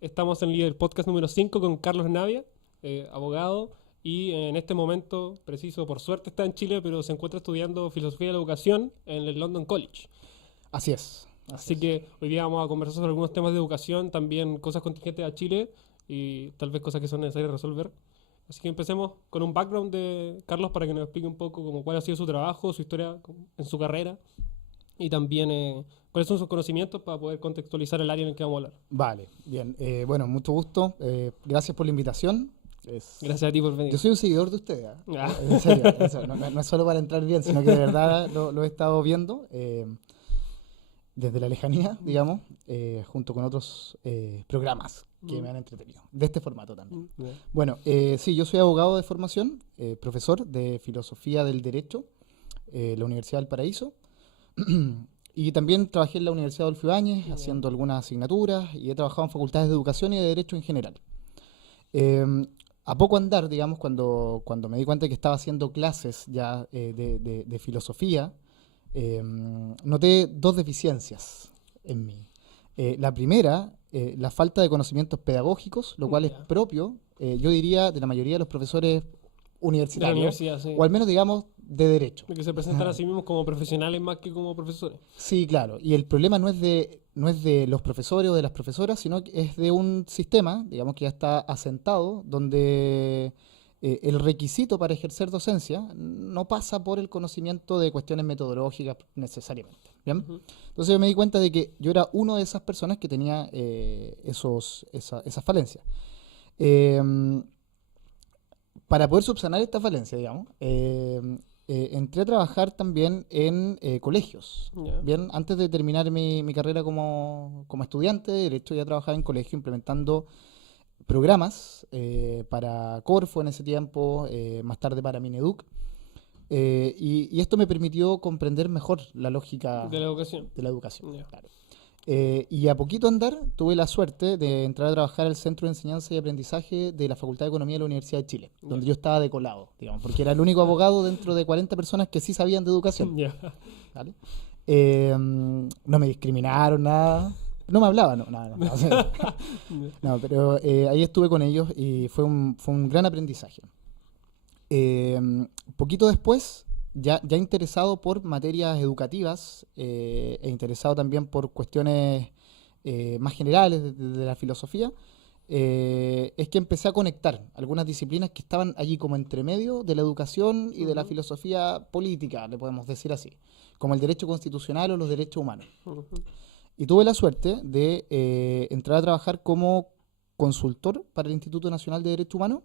Estamos en el podcast número 5 con Carlos Navia, abogado, y en este momento preciso, por suerte está en Chile, pero se encuentra estudiando Filosofía de la Educación en el London College. Así es. Así que hoy día vamos a conversar sobre algunos temas de educación, también cosas contingentes a Chile y tal vez cosas que son necesarias resolver. Así que empecemos con un background de Carlos para que nos explique un poco como cuál ha sido su trabajo, su historia en su carrera y también cuáles son sus conocimientos para poder contextualizar el área en el que vamos a hablar. Vale, bien. Bueno, mucho gusto. Gracias por la invitación. Gracias a ti por venir. Yo soy un seguidor de usted, ¿eh? Ah. En serio. No es solo para entrar bien, sino que de verdad lo he estado viendo desde la lejanía, digamos, junto con otros programas que me han entretenido, de este formato también. Bueno, sí, yo soy abogado de formación, profesor de Filosofía del Derecho, la Universidad del Paraíso. Y también trabajé en la Universidad Adolfo Ibáñez haciendo algunas asignaturas y he trabajado en facultades de educación y de derecho en general. A poco andar, digamos, cuando me di cuenta que estaba haciendo clases ya de filosofía, noté dos deficiencias en mí. La primera, la falta de conocimientos pedagógicos, lo cual es propio, yo diría, de la mayoría de los profesores universitarios, de la universidad, sí. o al menos, digamos, de derecho. De que se presentan a sí mismos como profesionales más que como profesores. Sí, claro. Y el problema no es de los profesores o de las profesoras, sino que es de un sistema, digamos, que ya está asentado, donde el requisito para ejercer docencia no pasa por el conocimiento de cuestiones metodológicas necesariamente. ¿Bien? Entonces yo me di cuenta de que yo era una de esas personas que tenía esas falencias. Para poder subsanar esta falencia, digamos, entré a trabajar también en colegios. Yeah. Bien, antes de terminar mi carrera como estudiante de Derecho, ya trabajaba en colegio implementando programas para Corfo en ese tiempo, más tarde para Mineduc. Y esto me permitió comprender mejor la lógica de la educación. Yeah. Claro. Y a poquito andar tuve la suerte de entrar a trabajar al Centro de Enseñanza y Aprendizaje de la Facultad de Economía de la Universidad de Chile, donde yo estaba de colado, digamos, porque era el único abogado dentro de 40 personas que sí sabían de educación. ¿Vale? No me discriminaron, nada. No me hablaban, nada. No, pero ahí estuve con ellos y fue un gran aprendizaje. Poquito después, ya interesado por materias educativas e interesado también por cuestiones más generales de la filosofía, es que empecé a conectar algunas disciplinas que estaban allí como entre medio de la educación y de la filosofía política, le podemos decir así, como el derecho constitucional o los derechos humanos. Y tuve la suerte de entrar a trabajar como consultor para el Instituto Nacional de Derechos Humanos,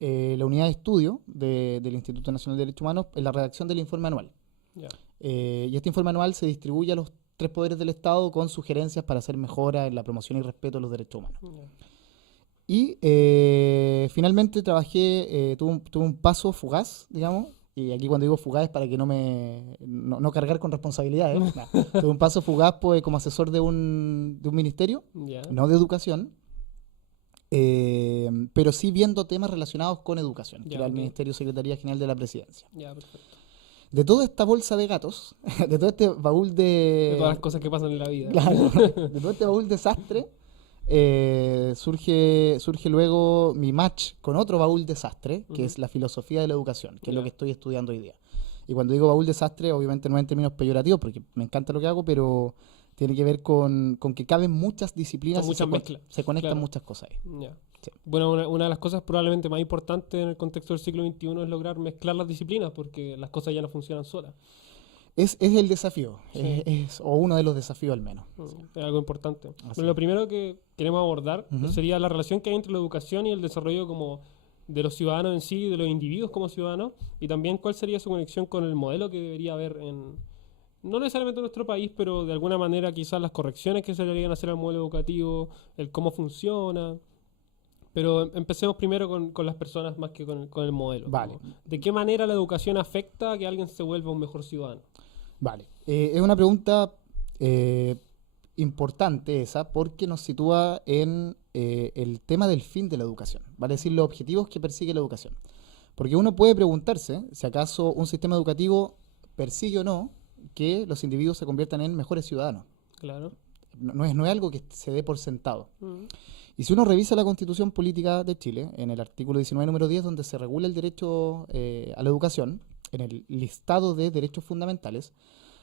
la unidad de estudio del Instituto Nacional de Derechos Humanos, en la redacción del informe anual. Y este informe anual se distribuye a los 3 poderes del Estado con sugerencias para hacer mejoras en la promoción y respeto de los derechos humanos. Y finalmente trabajé, tuve un paso fugaz, digamos, y aquí cuando digo fugaz es para que no cargar con responsabilidades. Tuve un paso fugaz pues, como asesor de un ministerio, no de educación, pero sí viendo temas relacionados con educación, que era el Ministerio Secretaría General de la Presidencia. De toda esta bolsa de gatos, de todo este baúl de todas las cosas que pasan en la vida. Claro, de todo este baúl desastre, surge luego mi match con otro baúl desastre, que es la filosofía de la educación, que es lo que estoy estudiando hoy día. Y cuando digo baúl desastre, obviamente no en términos peyorativos, porque me encanta lo que hago, pero tiene que ver con que caben muchas disciplinas y se conectan muchas cosas ahí. Sí. Bueno, una de las cosas probablemente más importantes en el contexto del siglo XXI es lograr mezclar las disciplinas, porque las cosas ya no funcionan solas. Es el desafío, o uno de los desafíos al menos. Es algo importante. Bueno, lo primero que queremos abordar sería la relación que hay entre la educación y el desarrollo como de los ciudadanos en sí, de los individuos como ciudadanos, y también cuál sería su conexión con el modelo que debería haber no necesariamente en nuestro país, pero de alguna manera quizás las correcciones que se deberían hacer al modelo educativo, el cómo funciona. Pero empecemos primero con las personas más que con el modelo. Vale. ¿De qué manera la educación afecta a que alguien se vuelva un mejor ciudadano? Vale. Es una pregunta importante esa, porque nos sitúa en el tema del fin de la educación, vale decir, los objetivos que persigue la educación. Porque uno puede preguntarse si acaso un sistema educativo persigue o no que los individuos se conviertan en mejores ciudadanos. Claro. No es algo que se dé por sentado. Y si uno revisa la Constitución Política de Chile, en el artículo 19, número 10, donde se regula el derecho a la educación, en el listado de derechos fundamentales,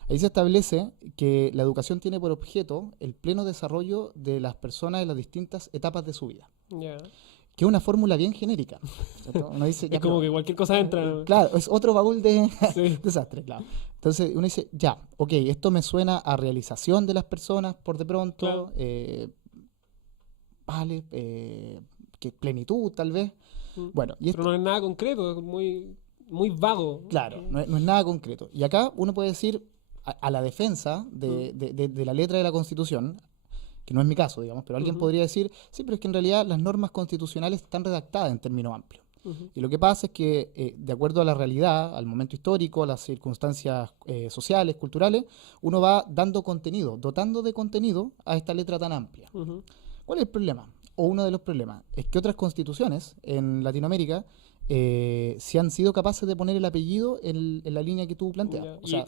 ahí se establece que la educación tiene por objeto el pleno desarrollo de las personas en las distintas etapas de su vida. Ya. Que es una fórmula bien genérica. ¿Cierto? Uno dice, Es como que cualquier cosa entra. claro, es otro baúl de Sí. desastre, claro. Entonces uno dice, ya, ok, esto me suena a realización de las personas por de pronto, Claro. vale, que plenitud tal vez. Mm. Bueno, y esto, Pero no es nada concreto, es muy, muy vago. claro, no es nada concreto. Y acá uno puede decir, a la defensa de la letra de la Constitución, que no es mi caso, digamos, pero alguien Ujú. podría decir, sí, pero es que en realidad las normas constitucionales están redactadas en términos amplios. Ujú. Y lo que pasa es que, de acuerdo a la realidad, al momento histórico, a las circunstancias sociales, culturales, uno va dando contenido, dotando de contenido a esta letra tan amplia. Ujú. ¿Cuál es el problema? O uno de los problemas es que otras constituciones en Latinoamérica sí han sido capaces de poner el apellido en la línea que tú planteas. Ya. O sea,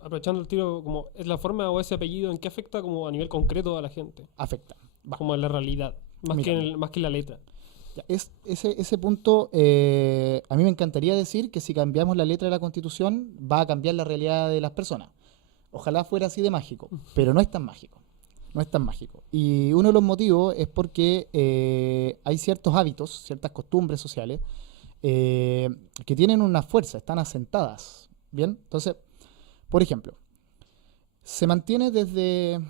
Aprovechando el tiro, como ¿es la forma o ese apellido en qué afecta como a nivel concreto a la gente? afecta. Va, Como en la realidad, más que, mira. más que en la letra. Ya, ese punto, a mí me encantaría decir que si cambiamos la letra de la Constitución va a cambiar la realidad de las personas. Ojalá fuera así de mágico, pero no es tan mágico. No es tan mágico. Y uno de los motivos es porque hay ciertos hábitos, ciertas costumbres sociales que tienen una fuerza, están asentadas. ¿Bien? Entonces, por ejemplo, se mantiene desde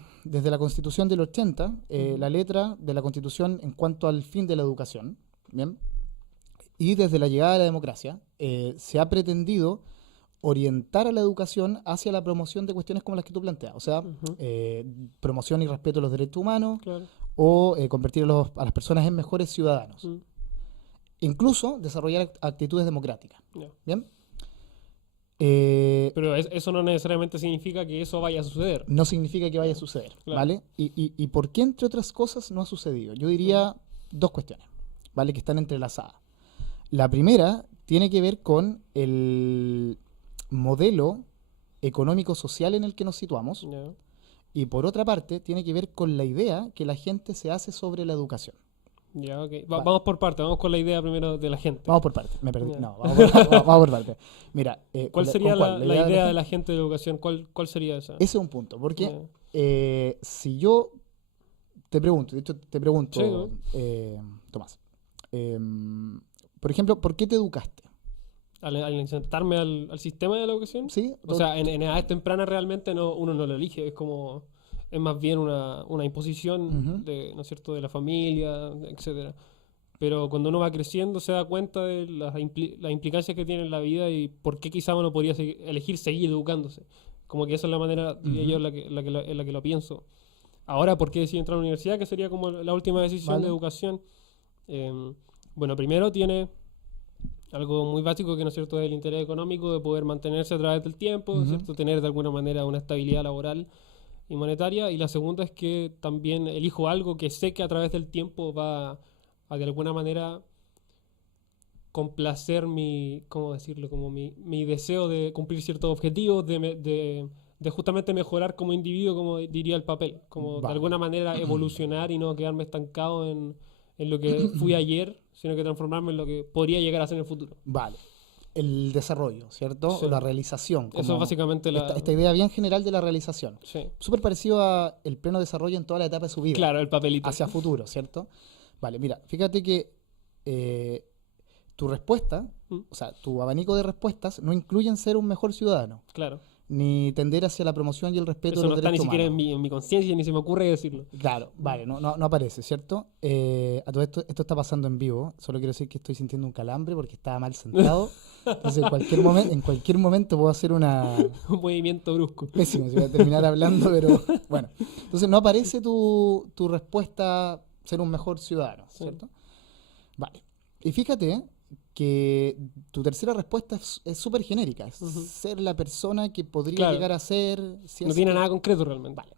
la Constitución del 80 la letra de la Constitución en cuanto al fin de la educación. ¿Bien? Y desde la llegada de la democracia se ha pretendido orientar a la educación hacia la promoción de cuestiones como las que tú planteas, o sea, Ujú. promoción y respeto a los derechos humanos Claro. o convertir a las personas en mejores ciudadanos, Mm. incluso desarrollar actitudes democráticas. Ya. ¿Bien? Pero eso no necesariamente significa que eso vaya a suceder. No significa que vaya a suceder, Claro. ¿vale? ¿Y por qué, entre otras cosas, no ha sucedido? Yo diría dos cuestiones, ¿vale? Que están entrelazadas. La primera tiene que ver con el modelo económico-social en el que nos situamos, Ya. y por otra parte tiene que ver con la idea que la gente se hace sobre la educación. Ya, ok. Vale. Vamos por partes, vamos con la idea primero de la gente. Vamos por partes, me perdí. Ya. No, vamos por partes. Mira, ¿Cuál sería ¿con cuál? la idea de gente? la gente de educación? ¿Cuál sería esa? Ese es un punto, porque Ya. si yo te pregunto, de hecho te pregunto, Sí, ¿no? Tomás, por ejemplo, ¿por qué te educaste? Al insertarme al sistema de la educación. ¿Sí? O sea, en edades tempranas realmente uno no lo elige, es más bien una imposición Ujú. ¿no es cierto?, de la familia, etcétera. Pero cuando uno va creciendo se da cuenta de las implicancias que tiene en la vida y por qué quizá uno podría elegir seguir educándose. Como que esa es la manera, diría yo, en la que lo pienso. Ahora, ¿por qué decidí entrar a la universidad? Que sería como la última decisión Vale. de educación. Bueno, primero tiene algo muy básico que, ¿no es cierto?, es el interés económico de poder mantenerse a través del tiempo, ¿no es Ujú. cierto?, tener de alguna manera una estabilidad laboral y monetaria. Y la segunda es que también elijo algo que sé que a través del tiempo va a de alguna manera complacer ¿cómo decirlo?, como mi deseo de cumplir ciertos objetivos, de justamente mejorar como individuo, como diría el papel, como de Vale. alguna manera evolucionar y no quedarme estancado en lo que fui ayer, sino que transformarme en lo que podría llegar a ser en el futuro. Vale. El desarrollo, ¿cierto? Sí. O la realización. Eso es como básicamente esta idea bien general de la realización. Sí. Súper parecido a el pleno desarrollo en toda la etapa de su vida. Claro, el papelito. Hacia futuro, ¿cierto? Vale, mira, fíjate que tu respuesta, Mm. o sea, tu abanico de respuestas no incluyen ser un mejor ciudadano, Claro. ni tender hacia la promoción y el respeto Eso de no los está ni derechos siquiera humanos. en mi conciencia, ni se me ocurre decirlo. Claro, vale, no aparece, ¿cierto? A todo esto está pasando en vivo. Solo quiero decir que estoy sintiendo un calambre porque estaba mal sentado. Entonces, en cualquier momento puedo hacer una... Un movimiento brusco. Pésimo, si voy a terminar hablando, pero bueno. Entonces, no aparece tu respuesta ser un mejor ciudadano, Sí. ¿cierto? Vale. Y fíjate que tu tercera respuesta es súper genérica. Es Ujú. ser la persona que podría Claro. llegar a ser... si No es tiene que- nada concreto realmente. Vale.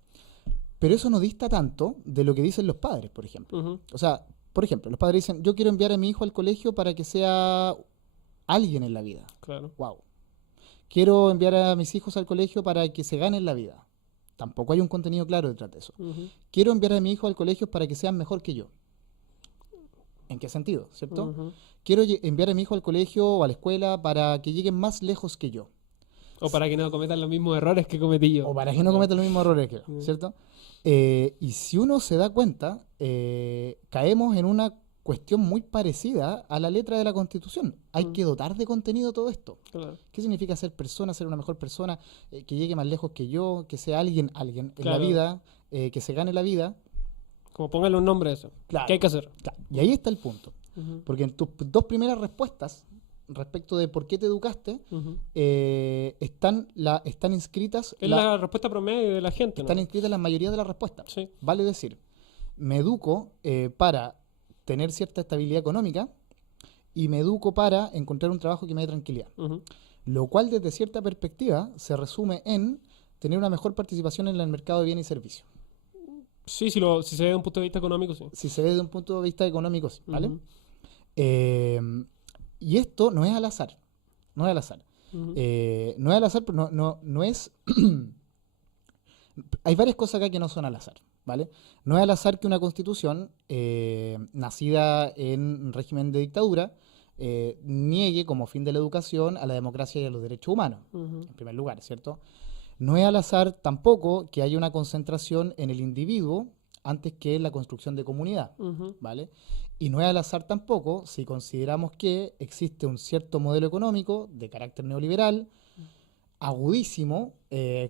Pero eso no dista tanto de lo que dicen los padres, por ejemplo. Ujú. O sea, por ejemplo, los padres dicen, yo quiero enviar a mi hijo al colegio para que sea alguien en la vida. Claro. Wow. Quiero enviar a mis hijos al colegio para que se ganen la vida. Tampoco hay un contenido claro detrás de eso. Ujú. Quiero enviar a mi hijo al colegio para que sean mejor que yo. ¿En qué sentido? ¿Cierto? Ujú. Quiero enviar a mi hijo al colegio o a la escuela para que llegue más lejos que yo. O para que no cometan los mismos errores que cometí yo. O para que no cometa los mismos errores que yo, Mm. ¿cierto? Y si uno se da cuenta, caemos en una cuestión muy parecida a la letra de la Constitución. Hay que dotar de contenido todo esto. Claro. ¿Qué significa ser persona, ser una mejor persona, que llegue más lejos que yo, que sea alguien en la Claro. vida, que se gane la vida? Como póngale un nombre a eso. Claro. ¿Qué hay que hacer? Claro. Y ahí está el punto. Ujú. Porque en tus dos primeras respuestas respecto de por qué te educaste, Ujú. están inscritas Es la respuesta promedio de la gente, ¿no? están inscritas la mayoría de las respuestas. Sí. Vale decir, me educo para tener cierta estabilidad económica y me educo para encontrar un trabajo que me dé tranquilidad. Ujú. Lo cual desde cierta perspectiva se resume en tener una mejor participación en el mercado de bienes y servicios. Sí, si se ve desde un punto de vista económico, sí. Si se ve desde un punto de vista económico, sí, ¿vale? Ujú. Y esto no es al azar. No es al azar. Ujú. No es al azar, pero no es... Hay varias cosas acá que no son al azar, ¿vale? No es al azar que una constitución nacida en régimen de dictadura niegue como fin de la educación a la democracia y a los derechos humanos, Ujú. en primer lugar, ¿cierto? No es al azar tampoco que haya una concentración en el individuo antes que en la construcción de comunidad, Ujú. ¿vale? Y no es al azar tampoco si consideramos que existe un cierto modelo económico de carácter neoliberal, agudísimo,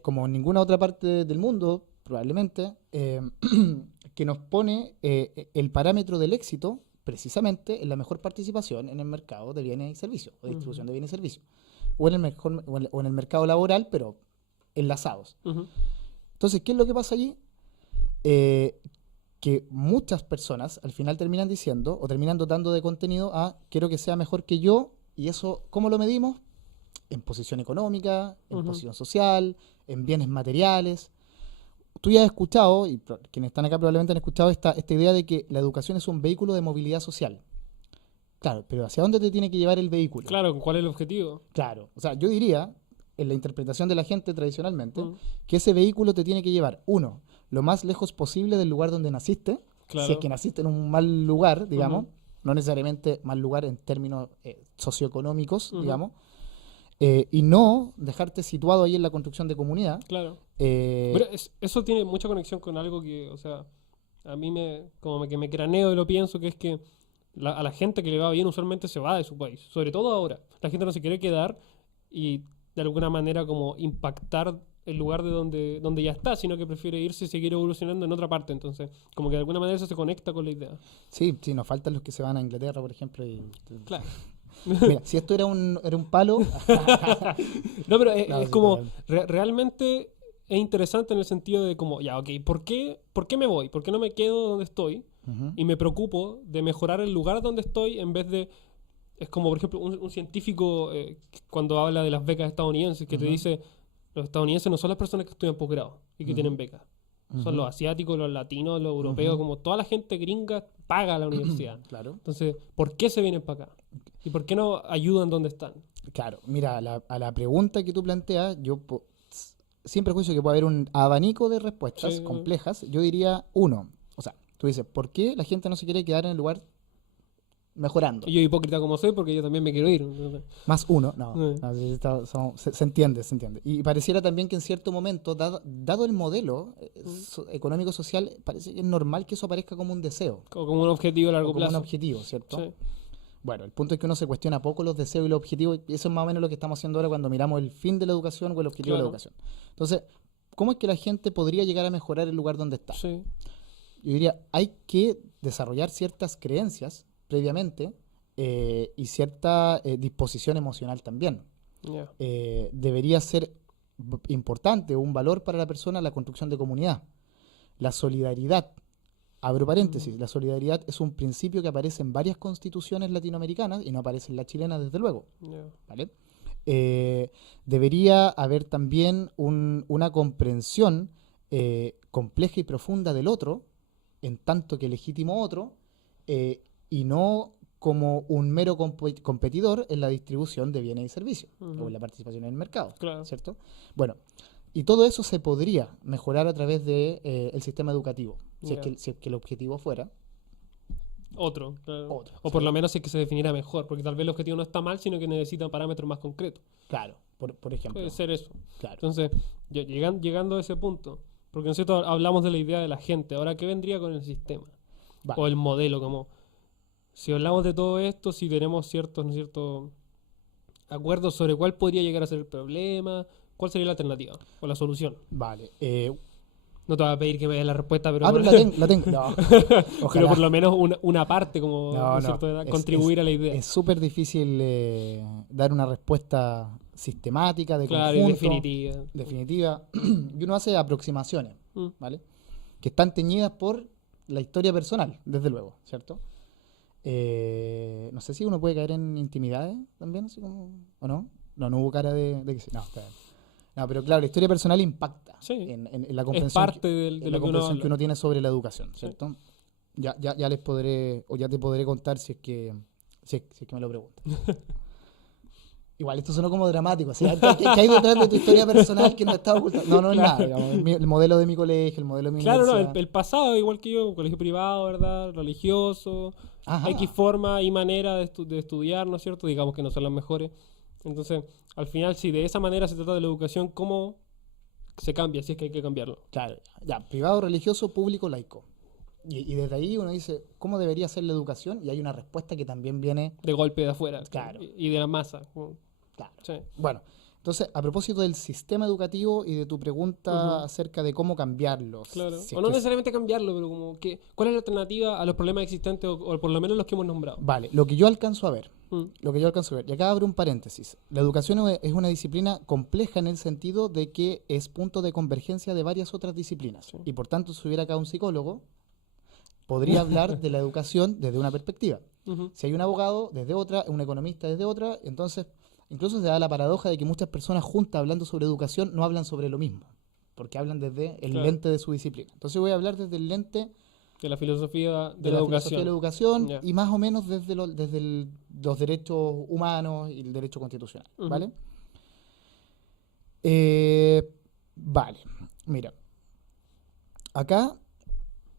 como en ninguna otra parte del mundo, probablemente, que nos pone el parámetro del éxito precisamente en la mejor participación en el mercado de bienes y servicios, o distribución Ujú. de bienes y servicios, o en el, o en el mercado laboral, pero enlazados. Ujú. Entonces, ¿qué es lo que pasa allí? Que muchas personas al final terminan diciendo o terminan dotando de contenido a quiero que sea mejor que yo, y eso, ¿cómo lo medimos? En posición económica, en Ujú. posición social, en bienes materiales. Tú ya has escuchado, y quienes están acá probablemente han escuchado esta idea de que la educación es un vehículo de movilidad social. Claro, pero ¿hacia dónde te tiene que llevar el vehículo? Claro, ¿cuál es el objetivo? Claro, o sea, yo diría, en la interpretación de la gente tradicionalmente, Mm. que ese vehículo te tiene que llevar, uno, lo más lejos posible del lugar donde naciste, Claro. si es que naciste en un mal lugar, digamos, Ujú. no necesariamente mal lugar en términos socioeconómicos, Ujú. digamos, y no dejarte situado ahí en la construcción de comunidad. Claro. eh, Pero eso tiene mucha conexión con algo que, o sea, a mí que me craneo y lo pienso, que es que a la gente que le va bien usualmente se va de su país, sobre todo ahora. La gente no se quiere quedar y de alguna manera como impactar el lugar de donde ya está, sino que prefiere irse y seguir evolucionando en otra parte. Entonces, como que de alguna manera eso se conecta con la idea. sí, sí, nos faltan los que se van a Inglaterra, por ejemplo. Claro. Mira, si esto era un palo, No, pero no, es sí, como, está bien. realmente es interesante en el sentido de como, ya, ok, ¿por qué me voy? ¿Por qué no me quedo donde estoy? Ujú. Y me preocupo de mejorar el lugar donde estoy en vez de... Es como, por ejemplo, un científico cuando habla de las becas estadounidenses, que te Ujú. dice, los estadounidenses no son las personas que estudian posgrado y que Ujú. tienen becas. Son Ujú. los asiáticos, los latinos, los europeos, Ujú. como toda la gente gringa paga la universidad. Claro. Entonces, ¿por qué se vienen para acá? ¿Y por qué no ayudan donde están? Claro, mira, a la pregunta que tú planteas, siempre juicio que puede haber un abanico de respuestas Sí. complejas. Yo diría uno. O sea, tú dices, ¿por qué la gente no se quiere quedar en el lugar mejorando? Y yo hipócrita como soy porque yo también me quiero ir. Entonces, Más uno, no. Sí. No, sí, se entiende, se entiende. Y pareciera también que en cierto momento, dado el modelo económico-social, parece que es normal que eso aparezca como un deseo como un objetivo a o largo como un plazo. objetivo, ¿cierto? Sí. Bueno, el punto es que uno se cuestiona poco los deseos y los objetivos, y eso es más o menos lo que estamos haciendo ahora cuando miramos el fin de la educación o el objetivo de la Claro. educación. Entonces, ¿cómo es que la gente podría llegar a mejorar el lugar donde está? Sí. Yo diría, hay que desarrollar ciertas creencias previamente y cierta disposición emocional también. Ya. Debería ser importante o un valor para la persona la construcción de comunidad. La solidaridad. Abro paréntesis, la solidaridad es un principio que aparece en varias constituciones latinoamericanas y no aparece en la chilena, desde luego. Ya. ¿Vale? Debería haber también una comprensión compleja y profunda del otro, en tanto que legítimo otro, y no como un mero competidor en la distribución de bienes y servicios Ujú. o en la participación en el mercado, Claro. ¿cierto? Bueno, y todo eso se podría mejorar a través de el sistema educativo, Ya. si es que el objetivo fuera Otro, claro. Otro, O por lo menos es que se definiera mejor, porque tal vez el objetivo no está mal, sino que necesita parámetros más concretos. Claro, por ejemplo. Puede ser eso. Claro. Entonces, llegando a ese punto, porque nosotros hablamos de la idea de la gente, ahora, ¿qué vendría con el sistema? Vale. O el modelo, como, si hablamos de todo esto, si tenemos ciertos, ¿no es cierto?, acuerdos sobre cuál podría llegar a ser el problema, cuál sería la alternativa o la solución. Vale. No te voy a pedir que me des la respuesta, pero, Pero la tengo. No, pero ojalá. por lo menos una parte, como, No, ¿no es cierto?, es- contribuir es- a la idea. Es súper difícil dar una respuesta sistemática, de Claro, y conjunto, definitiva. definitiva. Y uno hace aproximaciones, Mm. ¿vale? Que están teñidas por la historia personal, desde luego, ¿cierto? No sé si uno puede caer en intimidades también, así como, ¿o no? No hubo cara de que sí. No, está bien. No, pero claro, la historia personal impacta Sí. en la Es comprensión, parte de en lo la que uno comprensión que habla. uno tiene sobre la educación, Sí. ¿cierto? Ya les podré, o ya te podré contar si es que me lo preguntan. Igual, esto sonó como dramático, ¿sí? ¿Qué hay detrás de tu historia personal que no está ocultando? No es Claro. nada, digamos, el modelo de mi colegio, el modelo de mi Claro, no, universidad. el pasado, igual que yo, colegio privado, ¿verdad? Religioso, Ajá. X forma y manera de estudiar, ¿no es cierto? Digamos que no son las mejores. Entonces, al final, si de esa manera se trata de la educación, ¿cómo se cambia? Si es que hay que cambiarlo. Claro, ya, privado, religioso, público, laico. Y desde ahí uno dice, ¿cómo debería ser la educación? Y hay una respuesta que también viene, De golpe de afuera. Claro. Y de la masa. claro. Sí. Bueno, entonces, a propósito del sistema educativo y de tu pregunta Ujú. acerca de cómo cambiarlo. Claro. si O es no que- necesariamente cambiarlo, pero como que, ¿cuál es la alternativa a los problemas existentes o por lo menos los que hemos nombrado? Vale, lo que yo alcanzo a ver, Mm. y acá abro un paréntesis. La educación es una disciplina compleja en el sentido de que es punto de convergencia de varias otras disciplinas. Sí. Y por tanto, si hubiera acá un psicólogo, podría hablar de la educación desde una perspectiva. Ujú. Si hay un abogado, desde otra, un economista desde otra, entonces incluso se da la paradoja de que muchas personas juntas hablando sobre educación no hablan sobre lo mismo, porque hablan desde el Claro. lente de su disciplina. Entonces voy a hablar desde el lente De la filosofía de de la la filosofía educación. de la educación Ya. y más o menos desde los derechos humanos y el derecho constitucional, Ujú. ¿vale? Vale, mira, acá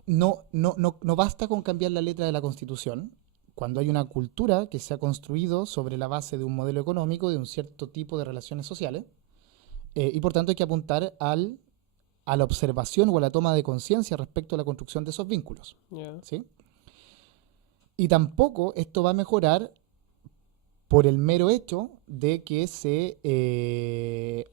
no basta con cambiar la letra de la Constitución cuando hay una cultura que se ha construido sobre la base de un modelo económico, de un cierto tipo de relaciones sociales, y por tanto hay que apuntar a la observación o a la toma de conciencia respecto a la construcción de esos vínculos, Ya. ¿sí? Y tampoco esto va a mejorar por el mero hecho de que se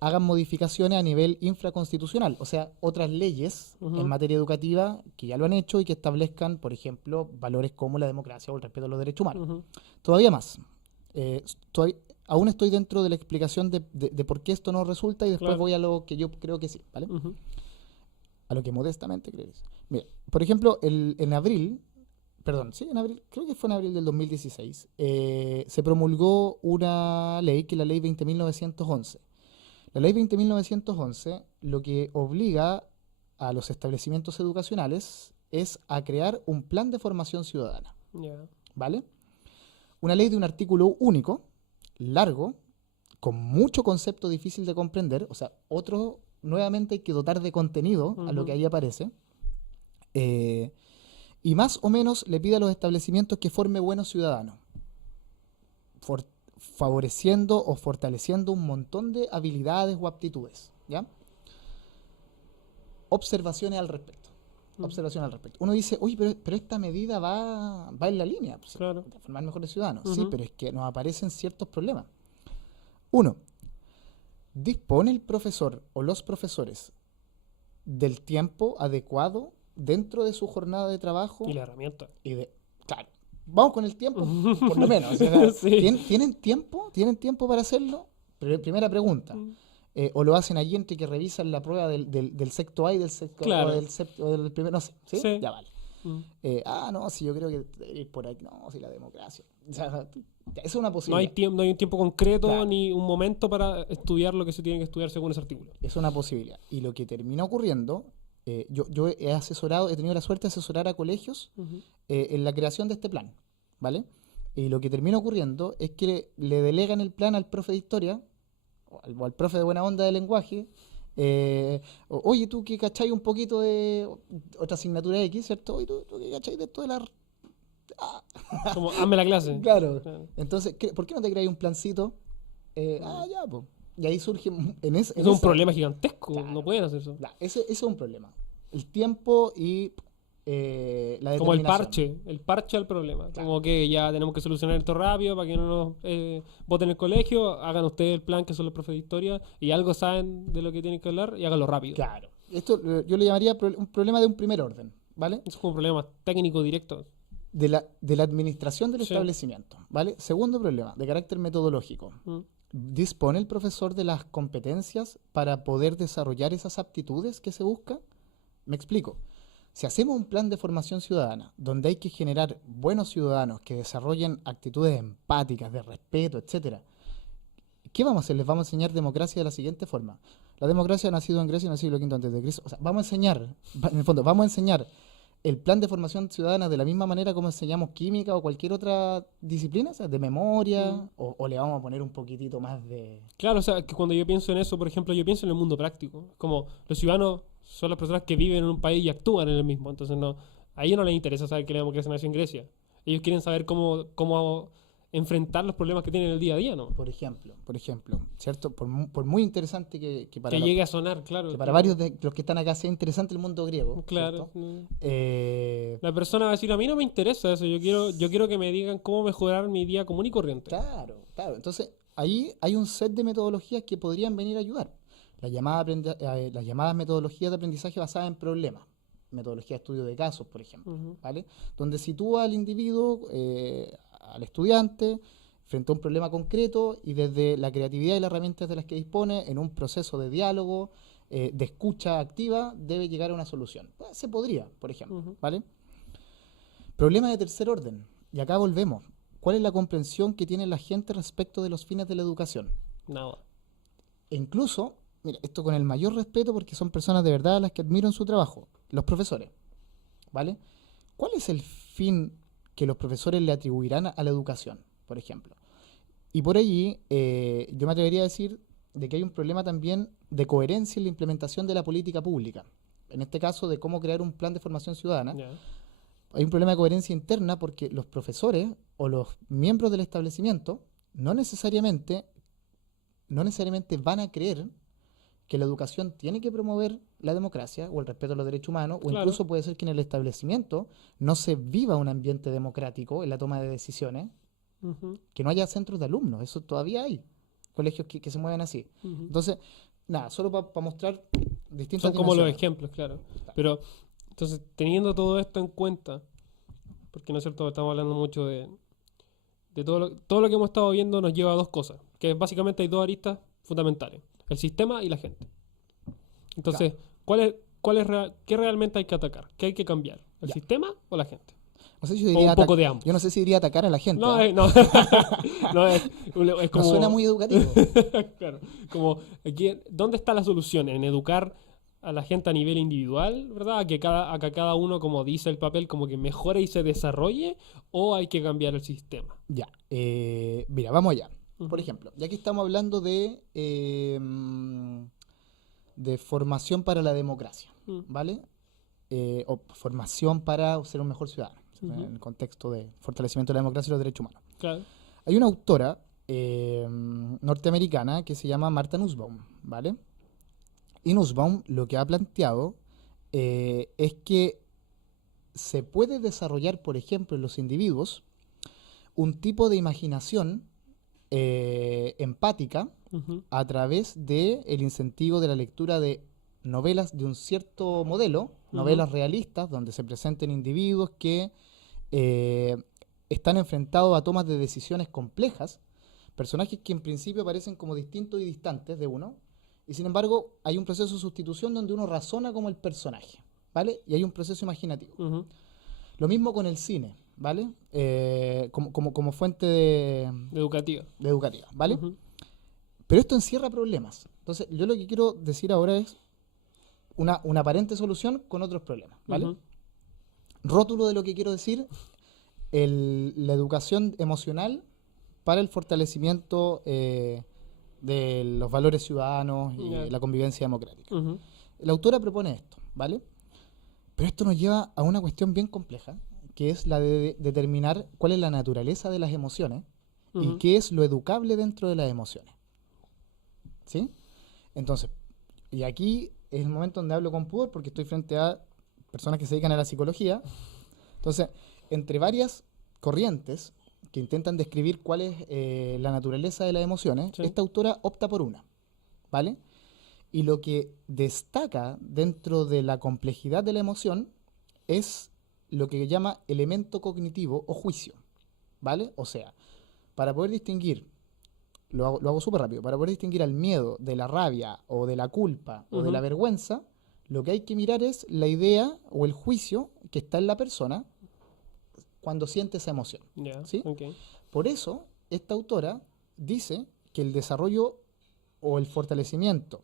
hagan modificaciones a nivel infraconstitucional, o sea, otras leyes Ujú. en materia educativa que ya lo han hecho y que establezcan, por ejemplo, valores como la democracia o el respeto a los derechos humanos. Ujú. Todavía más. Aún estoy dentro de la explicación de por qué esto no resulta y después Claro. voy a lo que yo creo que sí, ¿vale? Ujú. A lo que modestamente creo que sí. Mira, por ejemplo, en abril, creo que fue en abril del 2016, se promulgó una ley, que es la ley 20.911. La ley 20.911 lo que obliga a los establecimientos educacionales es a crear un plan de formación ciudadana, Ya. ¿vale? Una ley de un artículo único, largo, con mucho concepto difícil de comprender, o sea, nuevamente hay que dotar de contenido a lo Ujú. que ahí aparece, y más o menos le pide a los establecimientos que forme buenos ciudadanos, favoreciendo o fortaleciendo un montón de habilidades o aptitudes, ¿ya? Observaciones al respecto. Mm. Observaciones al respecto. Uno dice, oye, pero esta medida va en la línea, pues, Claro. de formar mejores ciudadanos. Sí, Ujú. pero es que nos aparecen ciertos problemas. Uno, ¿dispone el profesor o los profesores del tiempo adecuado dentro de su jornada de trabajo? Y la herramienta. Claro, vamos con el tiempo, por lo menos. O sea, Sí. ¿tienen tiempo? ¿Tienen tiempo para hacerlo? Primera pregunta. Mm. ¿O lo hacen allí entre que revisan la prueba del sexto A y del sexto Claro. o del primer? No sé. ¿Sí? Sí. Ya vale. Mm. No, sí, yo creo que debería ir por aquí. No, sí, la democracia. O sea, esa es una No hay posibilidad. no hay un tiempo concreto Claro. ni un momento para estudiar lo que se tiene que estudiar según ese artículo. Es una posibilidad. Y lo que termina ocurriendo, yo he tenido la suerte de asesorar a colegios Ujú. en la creación de este plan, ¿vale? Y lo que termina ocurriendo es que le delegan el plan al profe de historia o al profe de buena onda de lenguaje. Oye, tú que cachai un poquito de otra asignatura X, ¿cierto? Oye, tú que cachai de esto Como, hazme la clase. Claro. Claro. Entonces, ¿por qué no te creas un plancito? Ya, pues. Y ahí surge Es un problema gigantesco, Claro. no pueden hacer eso. Ese es un problema. El tiempo y la Como determinación. el parche al problema. Claro. Como que ya tenemos que solucionar esto rápido para que no nos voten el colegio, hagan ustedes el plan que son los profes de historia y algo saben de lo que tienen que hablar y háganlo rápido. Claro. Esto yo le llamaría un problema de un primer orden, ¿vale? Es como un problema técnico directo. De la administración del Sí. establecimiento, ¿vale? Segundo problema, de carácter metodológico. Mm. ¿Dispone el profesor de las competencias para poder desarrollar esas aptitudes que se busca? Me explico. Si hacemos un plan de formación ciudadana donde hay que generar buenos ciudadanos que desarrollen actitudes empáticas, de respeto, etcétera, ¿qué vamos a hacer? Les vamos a enseñar democracia de la siguiente forma. La democracia ha nacido en Grecia en el siglo V a.C. O sea, vamos a enseñar, en el fondo, vamos a enseñar el plan de formación ciudadana de la misma manera como enseñamos química o cualquier otra disciplina, o sea, de memoria, o le vamos a poner un poquitito más de... Claro, o sea, que cuando yo pienso en eso, por ejemplo, yo pienso en el mundo práctico. Como los ciudadanos son las personas que viven en un país y actúan en el mismo. Entonces, no, a ellos no les interesa saber que la democracia nació en Grecia. Ellos quieren saber cómo enfrentar los problemas que tienen en el día a día, ¿no? Por ejemplo, ¿cierto? Por muy interesante que para, Que llegue a sonar, claro. que para varios de los que están acá sea interesante el mundo griego, Claro. ¿cierto? La persona va a decir, a mí no me interesa eso, yo quiero que me digan cómo mejorar mi día común y corriente. Claro. Entonces, ahí hay un set de metodologías que podrían venir a ayudar. Las llamadas metodologías de aprendizaje basadas en problemas. Metodología de estudio de casos, por ejemplo, Ujú. ¿vale? Donde sitúa al individuo, al estudiante, frente a un problema concreto y desde la creatividad y las herramientas de las que dispone, en un proceso de diálogo, de escucha activa, debe llegar a una solución. Pues, se podría, por ejemplo, Ujú. ¿vale? Problema de tercer orden. Y acá volvemos. ¿Cuál es la comprensión que tiene la gente respecto de los fines de la educación? Nada. E incluso, mira, esto con el mayor respeto porque son personas de verdad a las que admiro en su trabajo, los profesores, ¿vale? ¿Cuál es el fin que los profesores le atribuirán a la educación, por ejemplo? Y por allí, yo me atrevería a decir de que hay un problema también de coherencia en la implementación de la política pública. En este caso, de cómo crear un plan de formación ciudadana. Ya. Hay un problema de coherencia interna porque los profesores o los miembros del establecimiento no necesariamente van a creer que la educación tiene que promover la democracia o el respeto a los derechos humanos, o Claro. incluso puede ser que en el establecimiento no se viva un ambiente democrático en la toma de decisiones, Ujú. que no haya centros de alumnos, eso todavía hay, colegios que se mueven así. Ujú. Entonces, nada, solo para mostrar distintas Son como los dimensiones. ejemplos, claro. Pero, entonces, teniendo todo esto en cuenta, porque no es cierto, estamos hablando mucho de todo lo que hemos estado viendo nos lleva a dos cosas, que básicamente hay dos aristas fundamentales, el sistema y la gente. Entonces, ¿qué realmente hay que atacar? ¿Qué hay que cambiar? ¿El Ya. sistema o la gente? No sé si O diría un poco de ambos. yo no sé si diría atacar a la gente. No, ¿ah? no, no es No como... suena muy educativo. Claro, como aquí, ¿dónde está la solución? ¿En educar a la gente a nivel individual, verdad? A que cada uno, como dice el papel, como que mejore y se desarrolle, ¿o hay que cambiar el sistema? Ya, mira, vamos allá. Por Ujú. ejemplo, ya que estamos hablando de formación para la democracia, Mm. ¿vale? O formación para ser un mejor ciudadano, Ujú. en el contexto de fortalecimiento de la democracia y los derechos humanos. Claro. Hay una autora norteamericana que se llama Martha Nussbaum, ¿vale? Y Nussbaum lo que ha planteado es que se puede desarrollar, por ejemplo, en los individuos un tipo de imaginación empática Ujú. a través del incentivo de la lectura de novelas de un cierto modelo, novelas realistas, donde se presenten individuos que eh, están enfrentados a tomas de decisiones complejas, personajes que en principio parecen como distintos y distantes de uno, y sin embargo hay un proceso de sustitución donde uno razona como el personaje, ¿vale? Y hay un proceso imaginativo. Ujú. Lo mismo con el cine, ¿vale? Como fuente Educativa. de educativa, ¿vale? Ujú. Pero esto encierra problemas. Entonces, yo lo que quiero decir ahora es una aparente solución con otros problemas, ¿vale? Ujú. Rótulo de lo que quiero decir, la educación emocional para el fortalecimiento de los valores ciudadanos y Ya. la convivencia democrática. Ujú. La autora propone esto, ¿vale? Pero esto nos lleva a una cuestión bien compleja, que es la de determinar cuál es la naturaleza de las emociones y Ujú. qué es lo educable dentro de las emociones. ¿Sí? Entonces, y aquí es el momento donde hablo con pudor porque estoy frente a personas que se dedican a la psicología. Entonces, entre varias corrientes que intentan describir cuál es la naturaleza de las emociones, Sí. esta autora opta por una, ¿vale? Y lo que destaca dentro de la complejidad de la emoción es lo que llama elemento cognitivo o juicio, ¿vale? O sea, para poder distinguir, lo hago súper rápido, para poder distinguir al miedo de la rabia o de la culpa o de la Ujú. vergüenza, lo que hay que mirar es la idea o el juicio que está en la persona cuando siente esa emoción, Ya, ¿sí? ok. Por eso, esta autora dice que el desarrollo o el fortalecimiento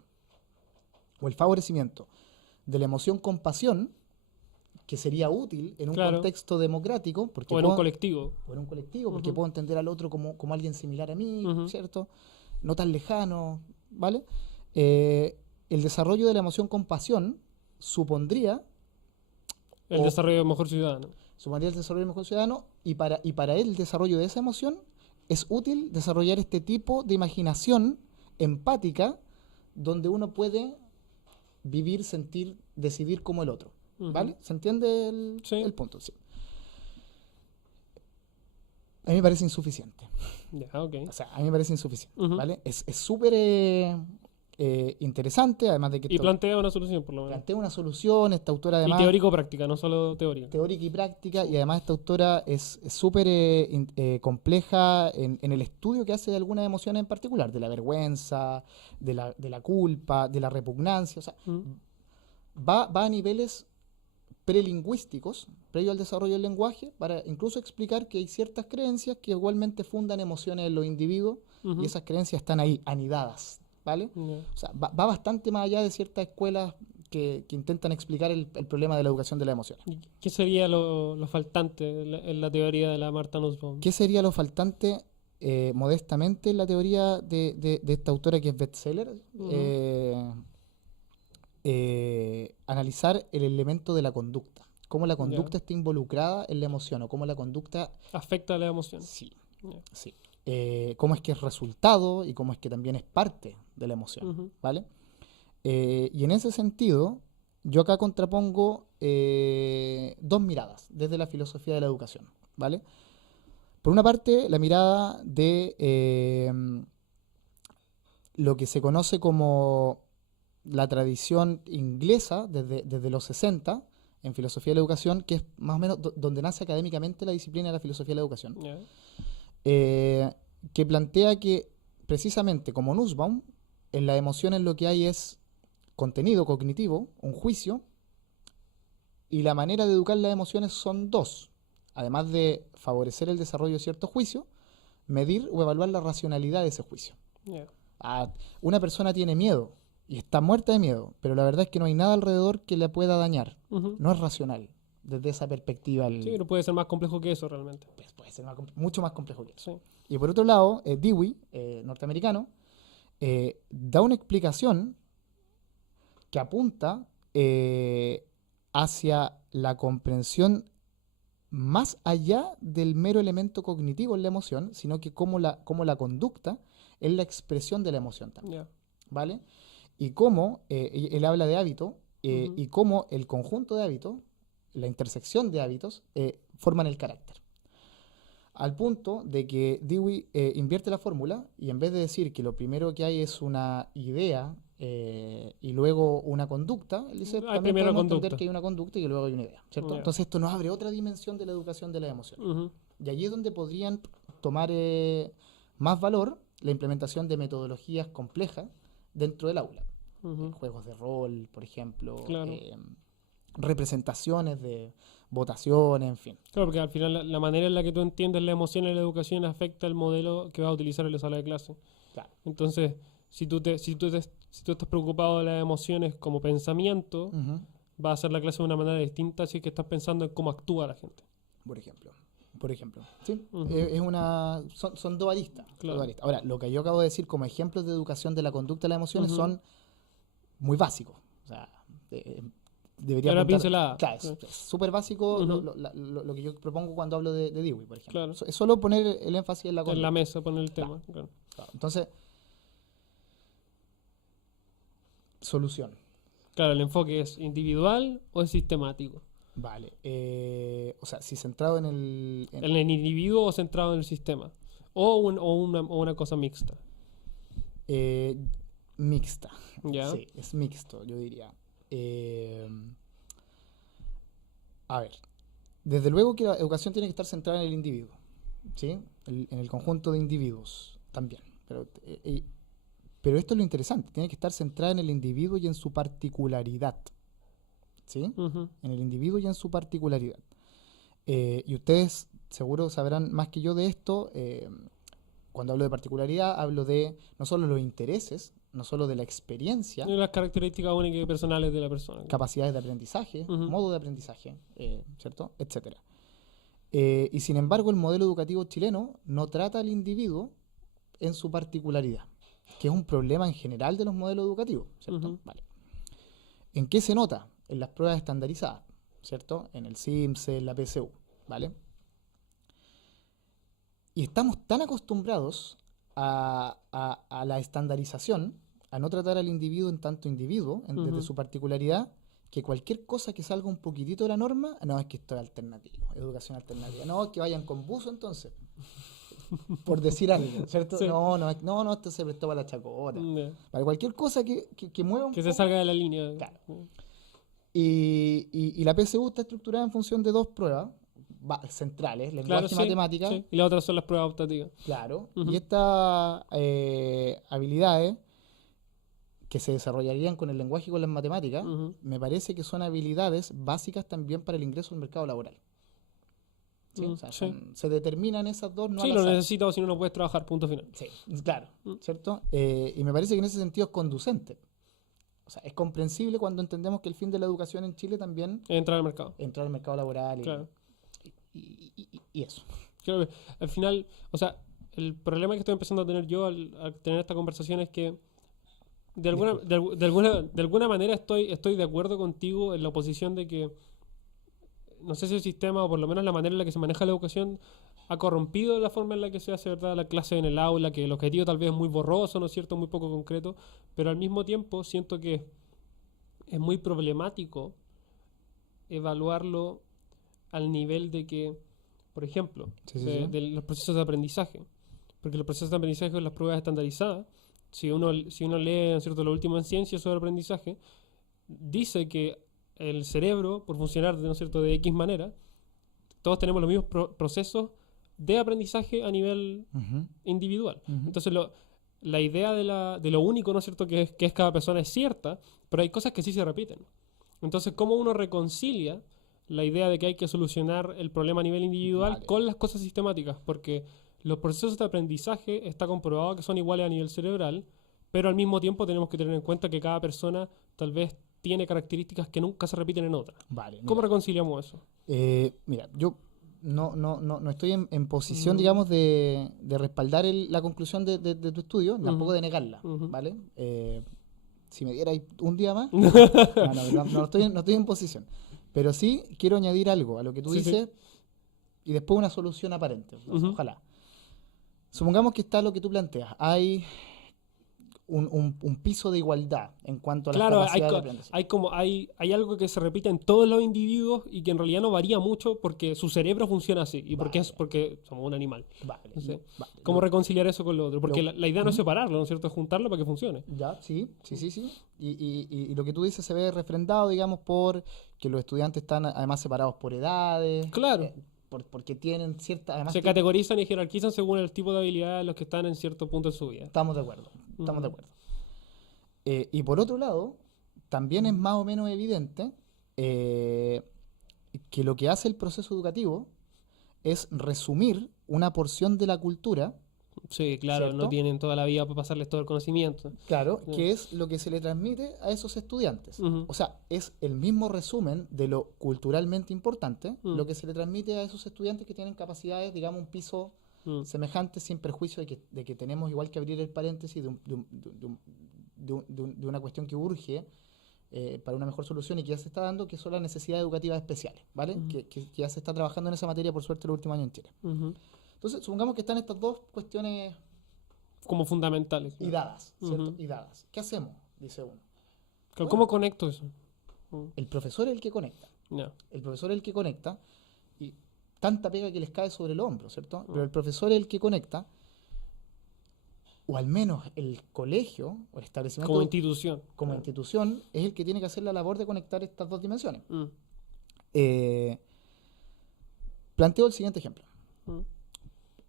o el favorecimiento de la emoción compasión, que sería útil en un Claro. contexto democrático, porque O en un puedo, colectivo. o en un colectivo, porque Ujú. puedo entender al otro como alguien similar a mí, Ujú. ¿cierto? No tan lejano, ¿vale? Eh, el desarrollo de la emoción compasión supondría, El o desarrollo mejor ciudadano. supondría el desarrollo del mejor ciudadano, y para el desarrollo de esa emoción es útil desarrollar este tipo de imaginación empática donde uno puede vivir, sentir, decidir como el otro. Ujú. ¿Vale? ¿Se entiende Sí. el punto? Sí. A mí me parece insuficiente. Ya, ok. O sea, a mí me parece insuficiente. Ujú. ¿Vale? Es súper interesante, además de que Y esto plantea una solución, por lo menos. plantea una solución, esta autora Y además teórico-práctica, no solo teórica. teórica y práctica, Sí. y además esta autora es súper compleja en el estudio que hace de algunas emociones en particular, de la vergüenza, de la culpa, de la repugnancia. O sea, Mm. va a niveles prelingüísticos, previo al desarrollo del lenguaje, para incluso explicar que hay ciertas creencias que igualmente fundan emociones en los individuos y Ujú. esas creencias están ahí, anidadas, ¿vale? Ya. O sea, va bastante más allá de ciertas escuelas que intentan explicar el problema de la educación de las emociones. ¿Y qué sería lo faltante en la teoría de la Martha Nussbaum? ¿Qué sería lo faltante, modestamente, en la teoría de esta autora que es bestseller? Ujú. Eh, analizar el elemento de la conducta, cómo la Ya. conducta está involucrada en la emoción o cómo la conducta, Afecta a las emociones. sí, Ya. sí, cómo es que es resultado y cómo es que también es parte de la emoción, Ujú. ¿vale? Y en ese sentido, yo acá contrapongo dos miradas desde la filosofía de la educación, ¿vale? Por una parte, la mirada de lo que se conoce como la tradición inglesa desde los 60 en filosofía de la educación, que es más o menos donde nace académicamente la disciplina de la filosofía de la educación, Ya. eh, que plantea que precisamente como Nussbaum, en las emociones lo que hay es contenido cognitivo, un juicio, y la manera de educar las emociones son dos. Además de favorecer el desarrollo de ciertos juicios, medir o evaluar la racionalidad de ese juicio. Ya. Ah, una persona tiene miedo y está muerta de miedo, pero la verdad es que no hay nada alrededor que le pueda dañar. Ujú. No es racional. Desde esa perspectiva, Sí, pero puede ser más complejo que eso realmente. pues, puede ser mucho más complejo que eso. Sí. Y por otro lado, Dewey, norteamericano, da una explicación que apunta hacia la comprensión más allá del mero elemento cognitivo en la emoción, sino que como la conducta es la expresión de la emoción también, Ya. ¿vale? Y cómo, él habla de hábito, Ujú. y cómo el conjunto de hábitos, la intersección de hábitos, forman el carácter. Al punto de que Dewey invierte la fórmula y en vez de decir que lo primero que hay es una idea y luego una conducta, él dice, Hay también primero podemos entender conducta. que hay una conducta y que luego hay una idea, ¿cierto? Ya. Entonces esto nos abre otra dimensión de la educación de las emociones. Ujú. Y allí es donde podrían tomar más valor la implementación de metodologías complejas dentro del aula. Ujú. Juegos de rol, por ejemplo, Claro. representaciones de votaciones, en fin. Claro, porque al final la manera en la que tú entiendes la emoción en la educación afecta el modelo que vas a utilizar en la sala de clase. Claro. Entonces, si tú estás preocupado de las emociones como pensamiento, Ujú. va a hacer la clase de una manera distinta si es que estás pensando en cómo actúa la gente. Por ejemplo. Por ejemplo. Sí, Ujú. es una. Son dos aristas. Claro. Dos aristas. Ahora, lo que yo acabo de decir como ejemplos de educación de la conducta de las emociones Ujú. son muy básicos. O sea, eh, debería Una apuntar. pincelada. Claro, es súper básico Ujú. lo que yo propongo cuando hablo de Dewey, por ejemplo. Claro. Es solo poner el énfasis en la En la conducta. mesa poner el tema. Claro. Claro. Entonces, solución. Claro, el enfoque es individual o es sistemático. Vale. O sea, si centrado en ¿En el individuo o centrado en el sistema? O una cosa mixta. eh, mixta. ¿Ya? Sí, es mixto, yo diría. A ver, desde luego que la educación tiene que estar centrada en el individuo, ¿sí? En el conjunto de individuos también. Pero esto es lo interesante, tiene que estar centrada en el individuo y en su particularidad, ¿sí? Ujú. En el individuo y en su particularidad. Y ustedes seguro sabrán más que yo de esto. Cuando hablo de particularidad, hablo de no solo los intereses, no solo de la experiencia, Y las características únicas y personales de la persona. capacidades de aprendizaje, Ujú. modo de aprendizaje, ¿cierto? Etcétera. Y sin embargo, el modelo educativo chileno no trata al individuo en su particularidad, que es un problema en general de los modelos educativos, ¿cierto? Ujú. Vale. ¿En qué se nota? En las pruebas estandarizadas, ¿cierto? En el CIMSE, en la PSU, ¿vale? Y estamos tan acostumbrados a la estandarización, a no tratar al individuo en tanto individuo, desde Ujú. su particularidad, que cualquier cosa que salga un poquitito de la norma, no, es que esto es alternativo, educación alternativa. No, es que vayan con buzo entonces, por decir algo, ¿cierto? Sí. No, esto se prestó para la chacota. Ya. Para cualquier cosa que mueva un Que se poco. salga de la línea. Claro. Y la PSU está estructurada en función de dos pruebas centrales, lenguaje Claro, y sí, matemática. sí. Y las otras son las pruebas optativas. Claro, Ujú. y estas habilidades que se desarrollarían con el lenguaje y con las matemáticas, Ujú. me parece que son habilidades básicas también para el ingreso al mercado laboral. ¿Sí? O sea, Sí. se determinan esas dos, no Sí, al lo azar. necesitas o si no, no puedes trabajar, punto final. Sí, claro, Mm. ¿cierto? Y me parece que en ese sentido es conducente. O sea, es comprensible cuando entendemos que el fin de la educación en Chile también Entrar al mercado. es entrar al mercado laboral Claro. y eso. Creo que al final, o sea, el problema que estoy empezando a tener yo al tener esta conversación es que de alguna manera estoy de acuerdo contigo en la oposición de que no sé si el sistema o por lo menos la manera en la que se maneja la educación ha corrompido la forma en la que se hace, ¿verdad?, la clase en el aula, que el objetivo tal vez es muy borroso, ¿no es cierto?, muy poco concreto, pero al mismo tiempo siento que es muy problemático evaluarlo al nivel de que, por ejemplo, Sí, sí, sí. de los procesos de aprendizaje, porque los procesos de aprendizaje son las pruebas estandarizadas. Si uno lee, ¿no es cierto?, lo último en ciencias sobre aprendizaje, dice que el cerebro, por funcionar, ¿no es cierto?, de X manera, todos tenemos los mismos procesos de aprendizaje a nivel Ujú, individual. ujú. Entonces, la idea de lo único, ¿no es cierto?, que es cada persona es cierta, pero hay cosas que sí se repiten. Entonces, ¿cómo uno reconcilia la idea de que hay que solucionar el problema a nivel individual Vale. con las cosas sistemáticas? Porque los procesos de aprendizaje está comprobado que son iguales a nivel cerebral, pero al mismo tiempo tenemos que tener en cuenta que cada persona tal vez tiene características que nunca se repiten en otra. Vale, ¿Cómo mira. reconciliamos eso? Mira, yo no estoy en posición, Mm. digamos, de respaldar la conclusión de tu estudio, tampoco Ujú. de negarla, Ujú. ¿vale? Si me dierais un día más, no estoy en posición. Pero sí quiero añadir algo a lo que tú Sí, sí. dices y después una solución aparente, o sea, Ujú. ojalá. Supongamos que está lo que tú planteas. Hay un piso de igualdad en cuanto a las Claro, capacidades de aprendizaje. hay algo que se repite en todos los individuos y que en realidad no varía mucho porque su cerebro funciona así y porque Vale. porque somos un animal. Vale, No sé. vale. ¿Cómo reconciliar eso con lo otro? Porque lo- la idea no es Ujú. separarlo, ¿no es cierto? Es juntarlo para que funcione. Ya, sí. Y lo que tú dices se ve refrendado, digamos, por que los estudiantes están además separados por edades, Claro. porque tienen cierta, además Se categorizan y jerarquizan según el tipo de habilidades de los que están en cierto punto de su vida. estamos de acuerdo, estamos de Ujú. acuerdo. Y por otro lado, también es más o menos evidente eh, que lo que hace el proceso educativo es resumir una porción de la cultura, Sí, claro, no ¿cierto? tienen toda la vida para pasarles todo el conocimiento. Claro, Sí. que es lo que se le transmite a esos estudiantes. Ujú. O sea, es el mismo resumen de lo culturalmente importante, Mm. lo que se le transmite a esos estudiantes que tienen capacidades, digamos, un piso Mm. semejante, sin perjuicio de que tenemos igual que abrir el paréntesis de una cuestión que urge para una mejor solución y que ya se está dando, que son las necesidades educativas especiales, ¿vale? Que ya se está trabajando en esa materia, por suerte, el último año en Chile. Entonces, supongamos que están estas dos cuestiones como fundamentales. y dadas, ¿cierto? Y dadas. ¿Qué hacemos? Dice uno. ¿Cómo Bueno, conecto eso? el profesor es el que conecta. Ya. El profesor es el que conecta y tanta pega que les cae sobre el hombro, ¿cierto? Pero el profesor es el que conecta, o al menos el colegio o el establecimiento Como institución. como institución es el que tiene que hacer la labor de conectar estas dos dimensiones. Mm. Planteo el siguiente ejemplo. Mm.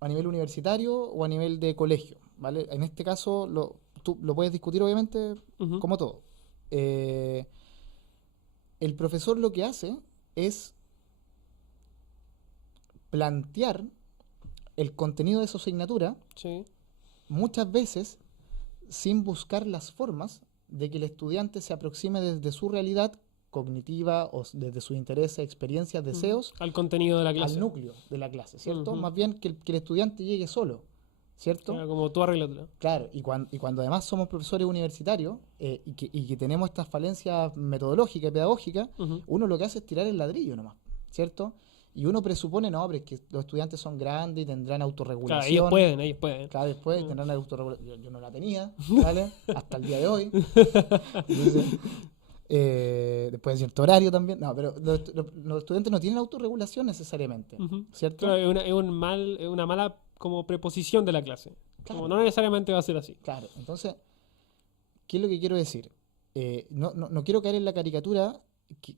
A nivel universitario o a nivel de colegio, ¿vale? En este caso tú lo puedes discutir obviamente Ujú. como todo. El profesor lo que hace es plantear el contenido de su asignatura Sí. muchas veces sin buscar las formas de que el estudiante se aproxime desde su realidad cognitiva o desde sus intereses, experiencias, deseos, Al contenido de la clase. al núcleo de la clase, ¿cierto? Ujú. Más bien que el estudiante llegue solo, ¿cierto? Claro, como tú arreglatela. Claro, y cuando además somos profesores universitarios y que tenemos estas falencias metodológicas y pedagógicas, Ujú. uno lo que hace es tirar el ladrillo nomás, ¿cierto? Y uno presupone, no, pero es que los estudiantes son grandes y tendrán Claro, autorregulación. ellos pueden. Claro, después Mm. tendrán autorregulación. Yo no la tenía, ¿vale? Hasta el día de hoy. Entonces, después de cierto horario también. No, pero los estudiantes no tienen autorregulación necesariamente, Ujú. ¿cierto? Claro, es una mala como preposición de la clase. Claro. Como no necesariamente va a ser así. Claro, entonces, ¿qué es lo que quiero decir? No quiero caer en la caricatura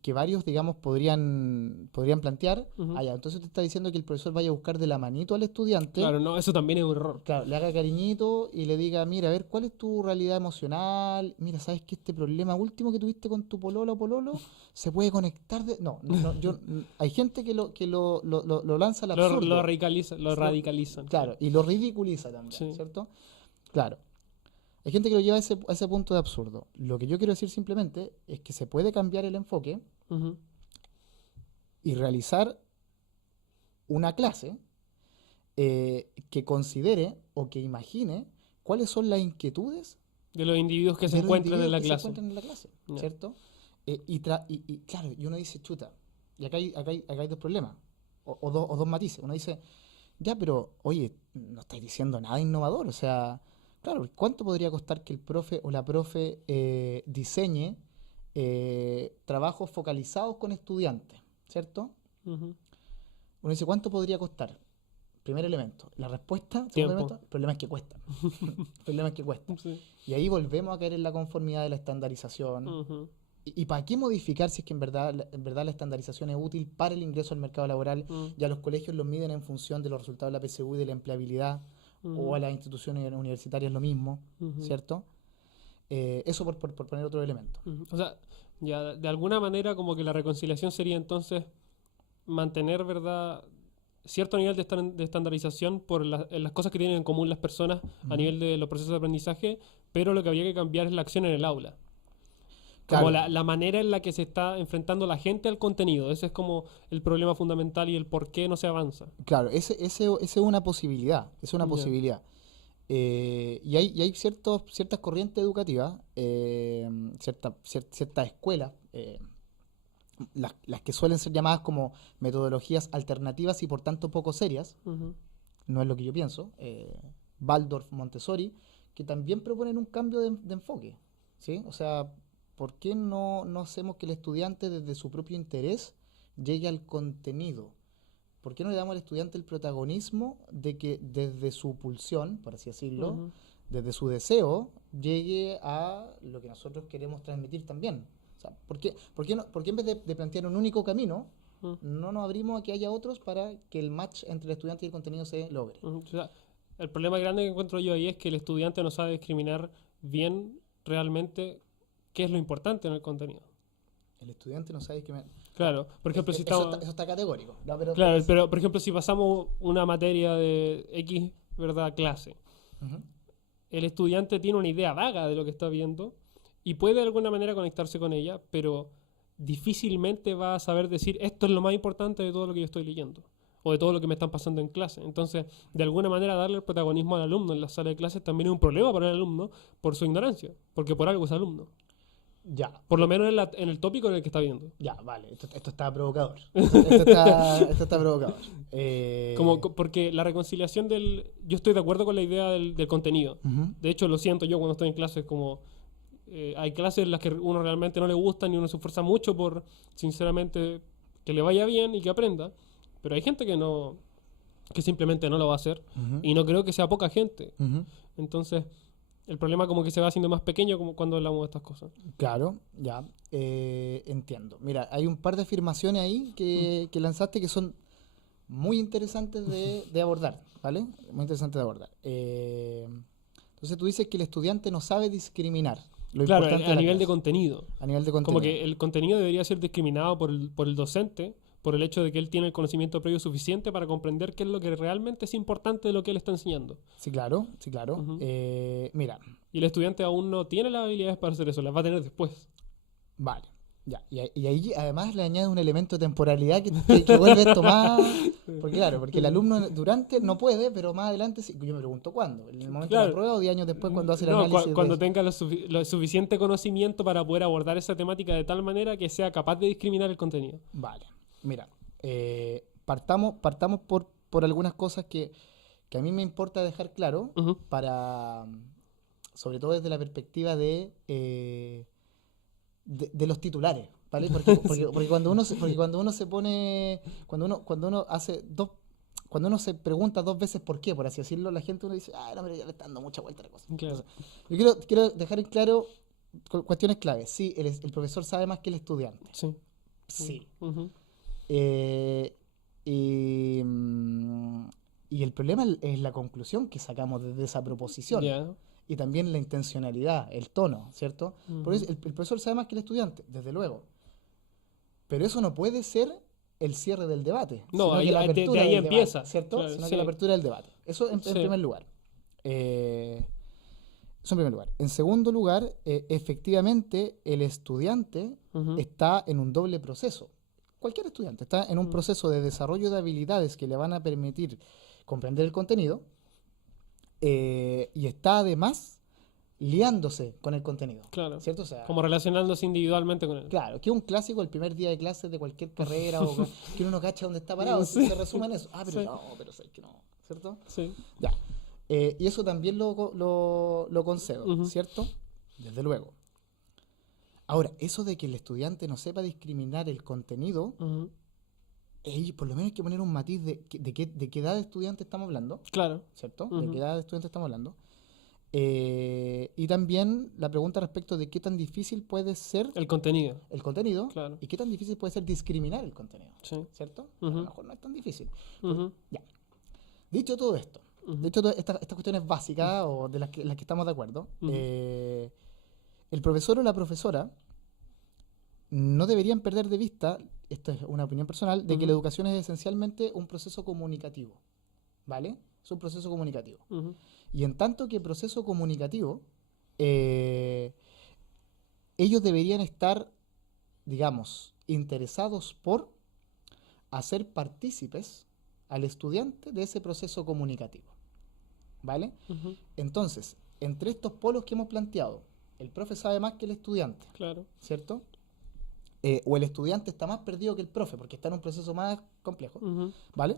que varios, digamos, podrían plantear. Ujú. Ah, ya, entonces te está diciendo que el profesor vaya a buscar de la manito al estudiante. Claro, no, eso también es un error. Claro, le haga cariñito y le diga, mira, a ver, ¿cuál es tu realidad emocional? Mira, ¿sabes que este problema último que tuviste con tu polola o pololo se puede conectar de...? Hay gente que lo lanza al absurdo. Lo radicalizan. Claro, y lo ridiculiza también, Sí. ¿cierto? Claro. Hay gente que lo lleva a ese punto de absurdo. Lo que yo quiero decir simplemente es que se puede cambiar el enfoque Ujú. y realizar una clase que considere o que imagine cuáles son las inquietudes De los individuos que se de los encuentran en individuos la que se clase. encuentran en la clase, Ya. ¿cierto? Y claro, y uno dice, chuta, y acá hay dos problemas, o dos matices. Uno dice, ya, pero, oye, no estáis diciendo nada innovador, o sea, claro, ¿cuánto podría costar que el profe o la profe diseñe trabajos focalizados con estudiantes, ¿cierto? Ujú. Uno dice, ¿cuánto podría costar? Primer elemento. La respuesta, segundo Tiempo. elemento, el problema es que cuesta. El problema es que cuesta. Sí. Y ahí volvemos a caer en la conformidad de la estandarización. Ujú. ¿Y para qué modificar si es que en verdad la estandarización es útil para el ingreso al mercado laboral? Mm. Ya los colegios los miden en función de los resultados de la PSU y de la empleabilidad, Ujú. o a las instituciones universitarias lo mismo, Ujú. ¿cierto? Eso por poner otro elemento. Ujú. O sea, ya de alguna manera como que la reconciliación sería entonces mantener, ¿verdad?, cierto nivel de estandarización por en las cosas que tienen en común las personas a Ujú. nivel de los procesos de aprendizaje, pero lo que habría que cambiar es la acción en el aula. Claro. Como la manera en la que se está enfrentando la gente al contenido. Ese es como el problema fundamental y el por qué no se avanza. Claro, ese es una posibilidad, es una Ya. posibilidad. Y hay ciertas corrientes educativas, ciertas escuelas, las que suelen ser llamadas como metodologías alternativas y por tanto poco serias, Ujú. no es lo que yo pienso, Waldorf, Montessori, que también proponen un cambio de enfoque, ¿sí? O sea, ¿por qué no hacemos que el estudiante desde su propio interés llegue al contenido? ¿Por qué no le damos al estudiante el protagonismo de que desde su pulsión, por así decirlo, Ujú. desde su deseo, llegue a lo que nosotros queremos transmitir también? O sea, ¿por qué en vez de plantear un único camino, Mm. no nos abrimos a que haya otros para que el match entre el estudiante y el contenido se logre? Ujú. O sea, el problema grande que encuentro yo ahí es que el estudiante no sabe discriminar bien realmente qué es lo importante en el contenido. El estudiante no sabe que Claro, por ejemplo, si eso estamos... está, eso está categórico. No, pero, Claro, pero por ejemplo, si pasamos una materia de X, ¿verdad?, clase, Ujú. el estudiante tiene una idea vaga de lo que está viendo y puede de alguna manera conectarse con ella, pero difícilmente va a saber decir esto es lo más importante de todo lo que yo estoy leyendo o de todo lo que me están pasando en clase. Entonces, de alguna manera darle el protagonismo al alumno en la sala de clases también es un problema para el alumno por su ignorancia, porque por algo es alumno. Ya. Por lo menos en el tópico en el que está viendo. Ya, vale. Esto está provocador. Esto está provocador. Porque la reconciliación yo estoy de acuerdo con la idea del contenido. Ujú. De hecho, lo siento yo cuando estoy en clases, como hay clases en las que uno realmente no le gustan y uno se esfuerza mucho por, sinceramente, que le vaya bien y que aprenda. Pero hay gente que simplemente no lo va a hacer. Ujú. Y no creo que sea poca gente. Ujú. Entonces, el problema como que se va haciendo más pequeño como cuando hablamos de estas cosas. Claro, ya. Entiendo. Mira, hay un par de afirmaciones ahí que lanzaste que son muy interesantes de abordar, ¿vale? Muy interesantes de abordar. Entonces tú dices que el estudiante no sabe discriminar. Lo Claro, importante a de la nivel de clase. contenido. A nivel de Como contenido. que el contenido debería ser discriminado por el docente, por el hecho de que él tiene el conocimiento previo suficiente para comprender qué es lo que realmente es importante de lo que él está enseñando. Sí, claro, sí, claro. Ujú. Mira, Y el estudiante aún no tiene las habilidades para hacer eso, las va a tener después. vale. Ya. Y ahí además le añade un elemento de temporalidad que vuelve esto más. Porque claro, porque el alumno durante no puede, pero más adelante sí. Yo me pregunto cuándo. ¿En el momento de la Claro. prueba o 10 años después cuando hace el No, análisis cuando de. tenga lo suficiente conocimiento para poder abordar esa temática de tal manera que sea capaz de discriminar el contenido. Vale. Mira, partamos por algunas cosas que a mí me importa dejar claro Ujú. para, sobre todo desde la perspectiva de los titulares, ¿vale? Porque cuando uno se pone, cuando uno hace cuando uno se pregunta dos veces por qué, por así decirlo, la gente uno dice, no, pero ya le está dando mucha vuelta a la cosa. Claro. Entonces, yo quiero dejar en claro cuestiones claves. Sí, el profesor sabe más que el estudiante. Sí. Sí. Ujú. Eh, y, mm, y el problema es la conclusión que sacamos desde esa proposición Ya. y también la intencionalidad, el tono, ¿cierto? Por eso Ujú. el profesor sabe más que el estudiante, desde luego. Pero eso no puede ser el cierre del debate, No, sino que la de apertura ahí del debate, empieza. ¿cierto? Claro, Sino que sí. la apertura del debate. Eso en Sí. primer lugar. Eso en primer lugar. En segundo lugar, efectivamente, el estudiante Ujú. está en un doble proceso. Cualquier estudiante está en un Mm. proceso de desarrollo de habilidades que le van a permitir comprender el contenido y está además liándose con el contenido. Claro. ¿Cierto? O sea, Como relacionándose individualmente con él. claro, que es un clásico el primer día de clases de cualquier carrera o que uno no cacha dónde está parado, Sí. se resume en eso. Pero Sí. no, pero sé que no, ¿cierto? Sí. Ya. Y eso también lo concedo, Ujú. ¿cierto? Desde luego. Ahora, eso de que el estudiante no sepa discriminar el contenido, Ujú. por lo menos hay que poner un matiz de qué edad de estudiante estamos hablando, Claro. ¿cierto? Ujú. De qué edad de estudiante estamos hablando. Y también la pregunta respecto de qué tan difícil puede ser El contenido. el contenido Claro. y qué tan difícil puede ser discriminar el contenido, Sí. ¿cierto? A Ujú. lo mejor no es tan difícil. Ujú. Ya. Dicho todo esto, Ujú. dicho todas estas cuestiones básicas o de las que estamos de acuerdo, Ujú. el profesor o la profesora no deberían perder de vista, esto es una opinión personal, de que la Ujú. educación es esencialmente un proceso comunicativo, ¿vale? Es un proceso comunicativo. Ujú. Y en tanto que proceso comunicativo, eh, ellos deberían estar, digamos, interesados por hacer partícipes al estudiante de ese proceso comunicativo, ¿vale? Ujú. Entonces, entre estos polos que hemos planteado, el profe sabe más que el estudiante, Claro. ¿cierto? O el estudiante está más perdido que el profe porque está en un proceso más complejo, Ujú. ¿vale?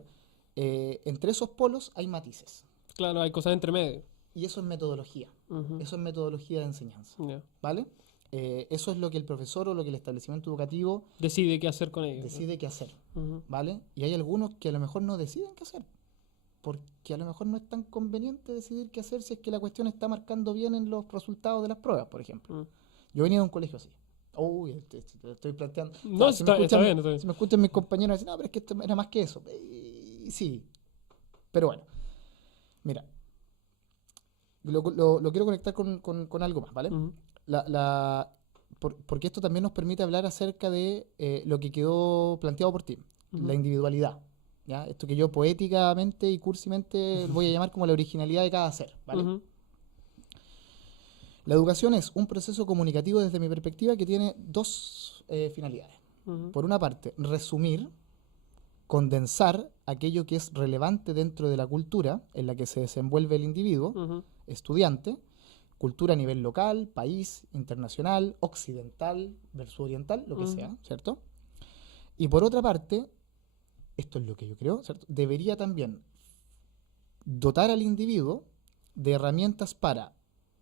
Entre esos polos hay matices Claro, hay cosas entre medio. y eso es metodología, Ujú. eso es metodología de enseñanza, Ya. ¿vale? Eso es lo que el profesor o lo que el establecimiento educativo Decide qué hacer con ellos. decide qué hacer, Ujú. ¿vale? Y hay algunos que a lo mejor no deciden qué hacer, porque a lo mejor no es tan conveniente decidir qué hacer si es que la cuestión está marcando bien en los resultados de las pruebas, por ejemplo. Mm. Yo venía de un colegio así. Uy, te estoy planteando. No, Claro, está bien, está bien. si me escuchan mis compañeros, dicen, no, pero es que esto era más que eso. Y sí, pero bueno, mira, lo quiero conectar con algo más, ¿vale? Ujú. La, la- porque esto también nos permite hablar acerca de lo que quedó planteado por ti, Ujú. la individualidad. ¿Ya? Esto que yo poéticamente y cursimente voy a llamar como la originalidad de cada ser, ¿vale? Ujú. La educación es un proceso comunicativo desde mi perspectiva que tiene dos finalidades. Ujú. Por una parte, resumir, condensar aquello que es relevante dentro de la cultura en la que se desenvuelve el individuo, Ujú. estudiante, cultura a nivel local, país, internacional, occidental versus oriental, lo que sea, ¿cierto? Y por otra parte, esto es lo que yo creo, ¿cierto? Debería también dotar al individuo de herramientas para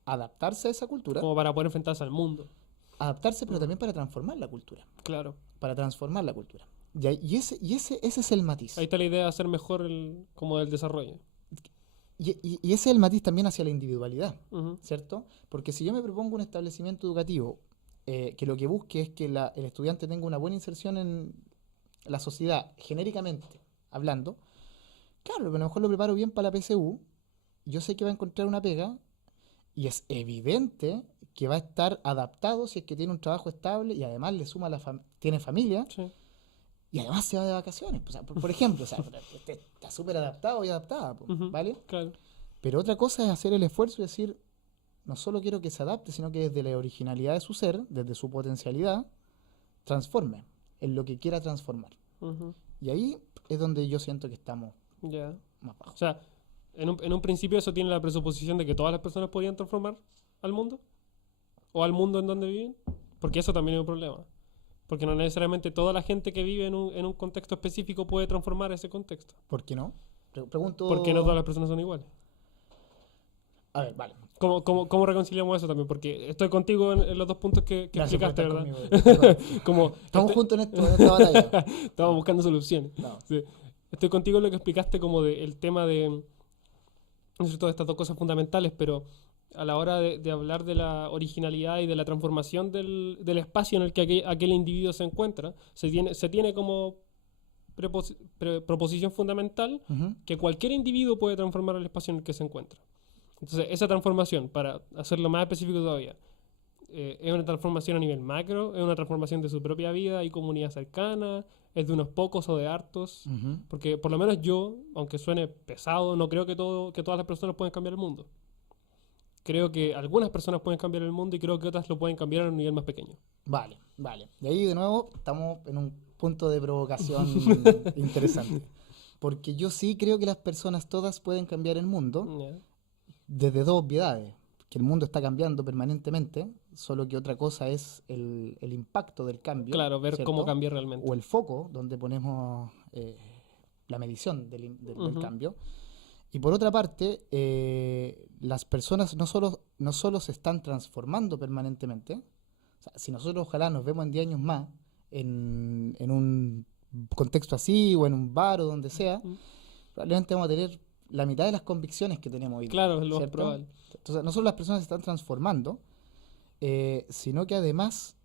adaptarse a esa cultura, Como para poder enfrentarse al mundo. adaptarse, pero también para transformar la cultura, Claro. para transformar la cultura. Ese es el matiz. Ahí está la idea de hacer mejor como el desarrollo. Y ese es el matiz también hacia la individualidad, Ujú. ¿cierto? Porque si yo me propongo un establecimiento educativo que lo que busque es que el estudiante tenga una buena inserción en la sociedad, genéricamente hablando, claro, a lo mejor lo preparo bien para la PSU, yo sé que va a encontrar una pega y es evidente que va a estar adaptado si es que tiene un trabajo estable y además le suma tiene familia Sí. y además se va de vacaciones. O sea, por ejemplo, o sea, está súper adaptado y adaptada, Ujú. ¿vale? Claro. Pero otra cosa es hacer el esfuerzo y decir, no solo quiero que se adapte, sino que desde la originalidad de su ser, desde su potencialidad, transforme en lo que quiera transformar. Ujú. Y ahí es donde yo siento que estamos Ya. más O bajos. sea, en un principio eso tiene la presuposición de que todas las personas podrían transformar al mundo. O al mundo en donde viven. Porque eso también es un problema. Porque no necesariamente toda la gente que vive en un contexto específico puede transformar ese contexto. ¿Por qué no? Pregunto... Porque no todas las personas son iguales. A ver, vale. ¿Cómo reconciliamos eso también? Porque estoy contigo en los dos puntos que Gracias por explicaste, estar ¿verdad? conmigo. Como Estamos juntos en esta batalla. estamos buscando soluciones. No. Sí. Estoy contigo en lo que explicaste como el tema de, ¿no es cierto?, de estas dos cosas fundamentales, pero a la hora de hablar de la originalidad y de la transformación del espacio en el que aquel individuo se encuentra, se tiene como proposición fundamental Ujú. que cualquier individuo puede transformar el espacio en el que se encuentra. Entonces, esa transformación, para hacerlo más específico todavía, es una transformación a nivel macro, es una transformación de su propia vida y comunidad cercana, es de unos pocos o de hartos, Ujú. porque por lo menos yo, aunque suene pesado, no creo que todas las personas puedan cambiar el mundo. Creo que algunas personas pueden cambiar el mundo y creo que otras lo pueden cambiar a un nivel más pequeño. Vale, vale. Y ahí de nuevo estamos en un punto de provocación interesante. Porque yo sí creo que las personas todas pueden cambiar el mundo Ya. desde dos obviedades. Que el mundo está cambiando permanentemente, solo que otra cosa es el impacto del cambio. Claro, ver ¿cierto? cómo cambia realmente. O el foco donde ponemos la medición del cambio. Y por otra parte, las personas no solo se están transformando permanentemente, o sea, si nosotros ojalá nos vemos en 10 años más en un contexto así o en un bar o donde sea, Mm. probablemente vamos a tener la mitad de las convicciones que tenemos hoy día. Claro, es lo más ¿cierto? probable. Entonces, no solo las personas se están transformando, sino que además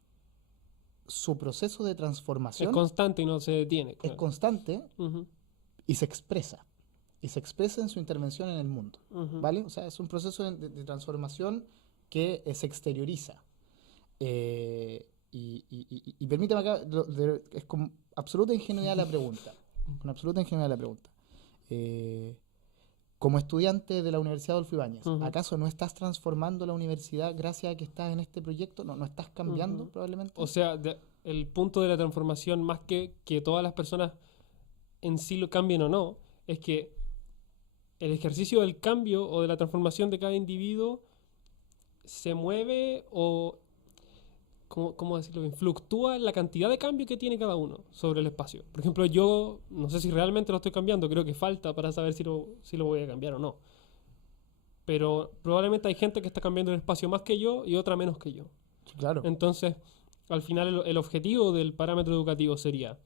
su proceso de Es transformación constante y no se detiene. es Claro. constante Ujú, y se expresa. Y se expresa en su intervención en el mundo. ujú. ¿Vale? O sea, es un proceso de transformación que se exterioriza. Y permítame acá, es con absoluta ingenuidad la pregunta. Con absoluta ingenuidad la pregunta. Como estudiante de la Universidad Adolfo Ibáñez, Ujú. ¿acaso no estás transformando la universidad gracias a que estás en este proyecto? ¿No estás cambiando Ujú. probablemente? O sea, el punto de la transformación, más que todas las personas en sí lo cambien o no, es que el ejercicio del cambio o de la transformación de cada individuo se mueve o, ¿cómo decirlo bien? Fluctúa en la cantidad de cambio que tiene cada uno sobre el espacio. Por ejemplo, yo no sé si realmente lo estoy cambiando, creo que falta para saber si lo voy a cambiar o no. Pero probablemente hay gente que está cambiando el espacio más que yo y otra menos que yo. Sí, claro. Entonces, al final el objetivo del parámetro educativo sería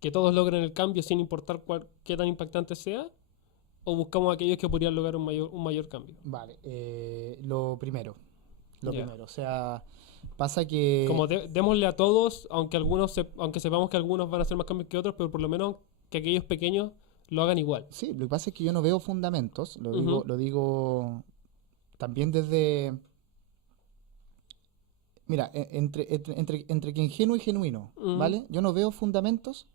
que todos logren el cambio sin importar qué tan impactante sea, o buscamos a aquellos que podrían lograr un mayor cambio. Vale, lo primero. Lo Ya. primero. O sea, pasa que... Como démosle a todos, aunque sepamos que algunos van a hacer más cambios que otros, pero por lo menos que aquellos pequeños lo hagan igual. Sí, lo que pasa es que yo no veo fundamentos, Ujú. lo digo también desde... Mira, entre que ingenuo y genuino, Ujú. ¿vale? Yo no veo fundamentos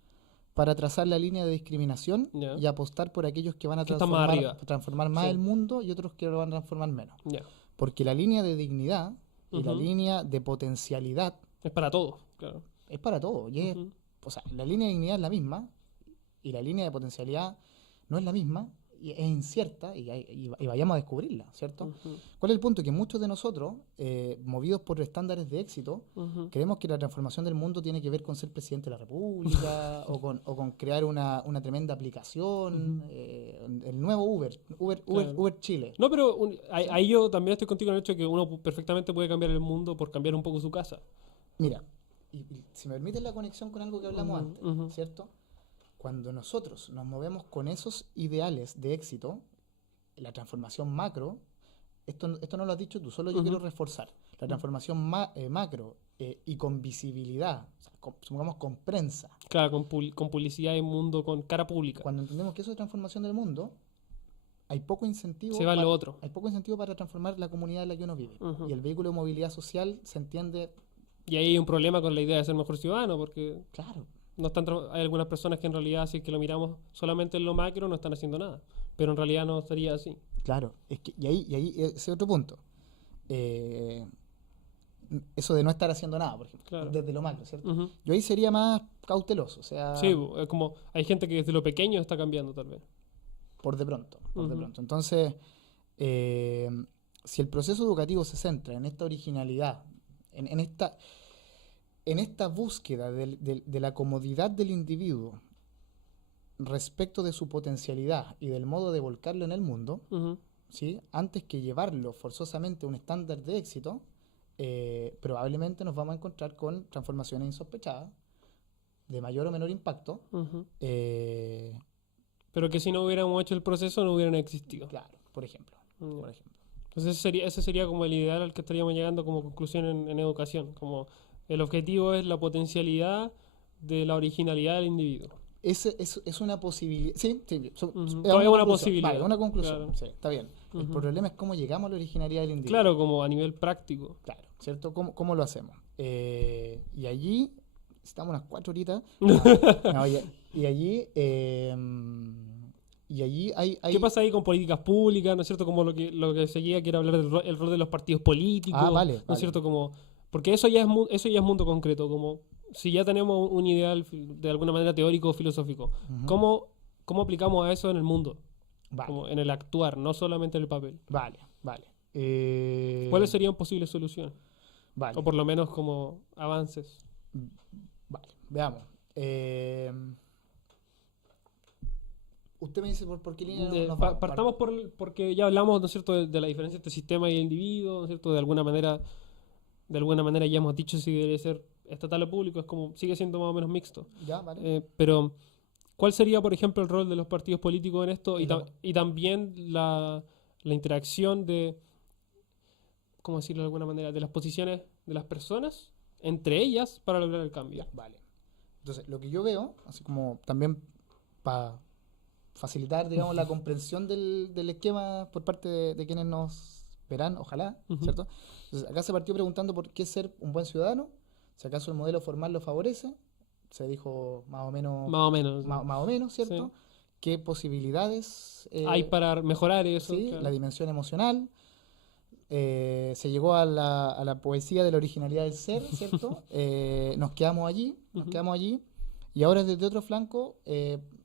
para trazar la línea de discriminación Ya. y apostar por aquellos que van a Que están más transformar más Sí. el mundo y otros que lo van a transformar menos. Ya. Porque la línea de dignidad y la Ujú. línea de potencialidad Es para todos, claro. es para todo. Y es, Ujú. o sea, la línea de dignidad es la misma y la línea de potencialidad no es la misma, es incierta y vayamos a descubrirla, ¿cierto? Ujú, ¿Cuál es el punto? Que muchos de nosotros, movidos por estándares de éxito, ujú. creemos que la transformación del mundo tiene que ver con ser presidente de la República o con crear una tremenda aplicación, Ujú. el nuevo Claro. Uber Chile. No, pero ahí, ¿Sí? ahí yo también estoy contigo en el hecho de que uno perfectamente puede cambiar el mundo por cambiar un poco su casa. Mira, y si me permites la conexión con algo que hablamos Ujú, antes, ujú, ¿cierto? Cuando nosotros nos movemos con esos ideales de éxito, la transformación macro, esto no lo has dicho tú, solo yo quiero ujú. reforzar. La transformación macro y con visibilidad, o sea, supongamos con prensa, Claro, con publicidad y mundo, con cara pública. cuando entendemos que eso es transformación del mundo, Se va lo otro. hay poco incentivo para transformar la comunidad en la que uno vive. Ujú. Y el vehículo de movilidad social se entiende, Y ahí hay un problema con la idea de ser mejor ciudadano, porque claro, no están hay algunas personas que en realidad, si es que lo miramos solamente en lo macro, no están haciendo nada. Pero en realidad no estaría así. claro, y ahí ese otro punto. Eh, Eso de no estar haciendo nada, por ejemplo, Claro. desde lo macro, ¿cierto? Ujú. Yo ahí sería más cauteloso, o Sí, sea, es como hay gente que desde lo pequeño está cambiando tal vez. por de Ujú, pronto. Entonces, eh, si el proceso educativo se centra en esta originalidad, en, en esta, en esta búsqueda de la comodidad del individuo respecto de su potencialidad y del modo de volcarlo en el mundo, ujú. ¿sí? Antes que llevarlo forzosamente a un estándar de éxito, probablemente nos vamos a encontrar con transformaciones insospechadas, de mayor o menor impacto. Ujú. eh, Pero que si no hubiéramos hecho el proceso no hubieran existido. claro, por ejemplo. Mm. Por ejemplo. Entonces ese sería como el ideal al que estaríamos llegando como conclusión en educación. Como el objetivo es la potencialidad de la originalidad del individuo. Es una posibilidad. Sí, sí, Ujú. es Todavía una una conclusión. posibilidad. Vale, una conclusión. Claro. Sí, está bien. El Ujú. problema es cómo llegamos a la originalidad del individuo. Claro, como a nivel práctico. Claro, ¿cierto? ¿Cómo lo hacemos? Y allí, estamos unas 4 horitas. No, y allí, hay. ¿Qué pasa ahí con políticas públicas? ¿No es cierto? Como lo que seguía, que era hablar del el rol de los partidos políticos. Ah, vale, ¿No es vale. cierto? Como, porque eso ya es mundo concreto. Como si ya tenemos un ideal de alguna manera teórico o filosófico, Ujú. ¿cómo aplicamos a eso en el mundo? Vale, Como en el actuar, no solamente en el papel. vale, vale. ¿Cuáles serían posibles soluciones? Vale, O por lo menos como avances. vale. Veamos. Usted me dice por qué línea nos vamos. Partamos porque ya hablamos, ¿no es cierto?, de la diferencia entre sistema y individuo, ¿no es cierto? De alguna manera ya hemos dicho si debe ser estatal o público, es como, sigue siendo más o menos mixto. Ya, vale. Pero, ¿cuál sería, por ejemplo, el rol de los partidos políticos en esto? Y, En lo- y también la interacción de, ¿cómo decirlo de alguna manera?, de las posiciones de las personas entre ellas para lograr el cambio. Ya, vale. Entonces, lo que yo veo, así como también para facilitar, digamos, la comprensión del esquema por parte de quienes nos verán, ojalá, Ujú. ¿cierto? Entonces, acá se partió preguntando por qué ser un buen ciudadano, si acaso el modelo formal lo favorece, se dijo más o menos, Más o menos. más o menos, ¿cierto? Sí. ¿Qué posibilidades Hay para mejorar eso. sí, Claro. la dimensión emocional? Se llegó a la poesía de la originalidad del ser, ¿cierto? Nos quedamos allí, Ujú. y ahora desde otro flanco,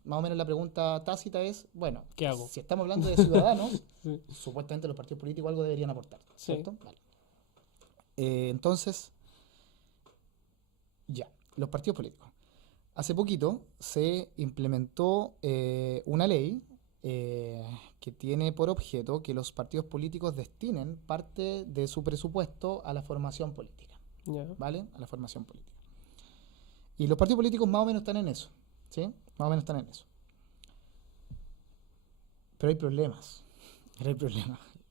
más o menos la pregunta tácita es, bueno, ¿Qué hago? si estamos hablando de ciudadanos, Sí. supuestamente los partidos políticos algo deberían aportar, Sí. ¿cierto? Vale. Entonces, ya, los partidos políticos. Hace poquito se implementó una ley que tiene por objeto que los partidos políticos destinen parte de su presupuesto a la formación política, Ya. ¿vale? A la formación política. Y los partidos políticos más o menos están en eso, ¿sí? Más o menos están en eso. Pero hay problemas,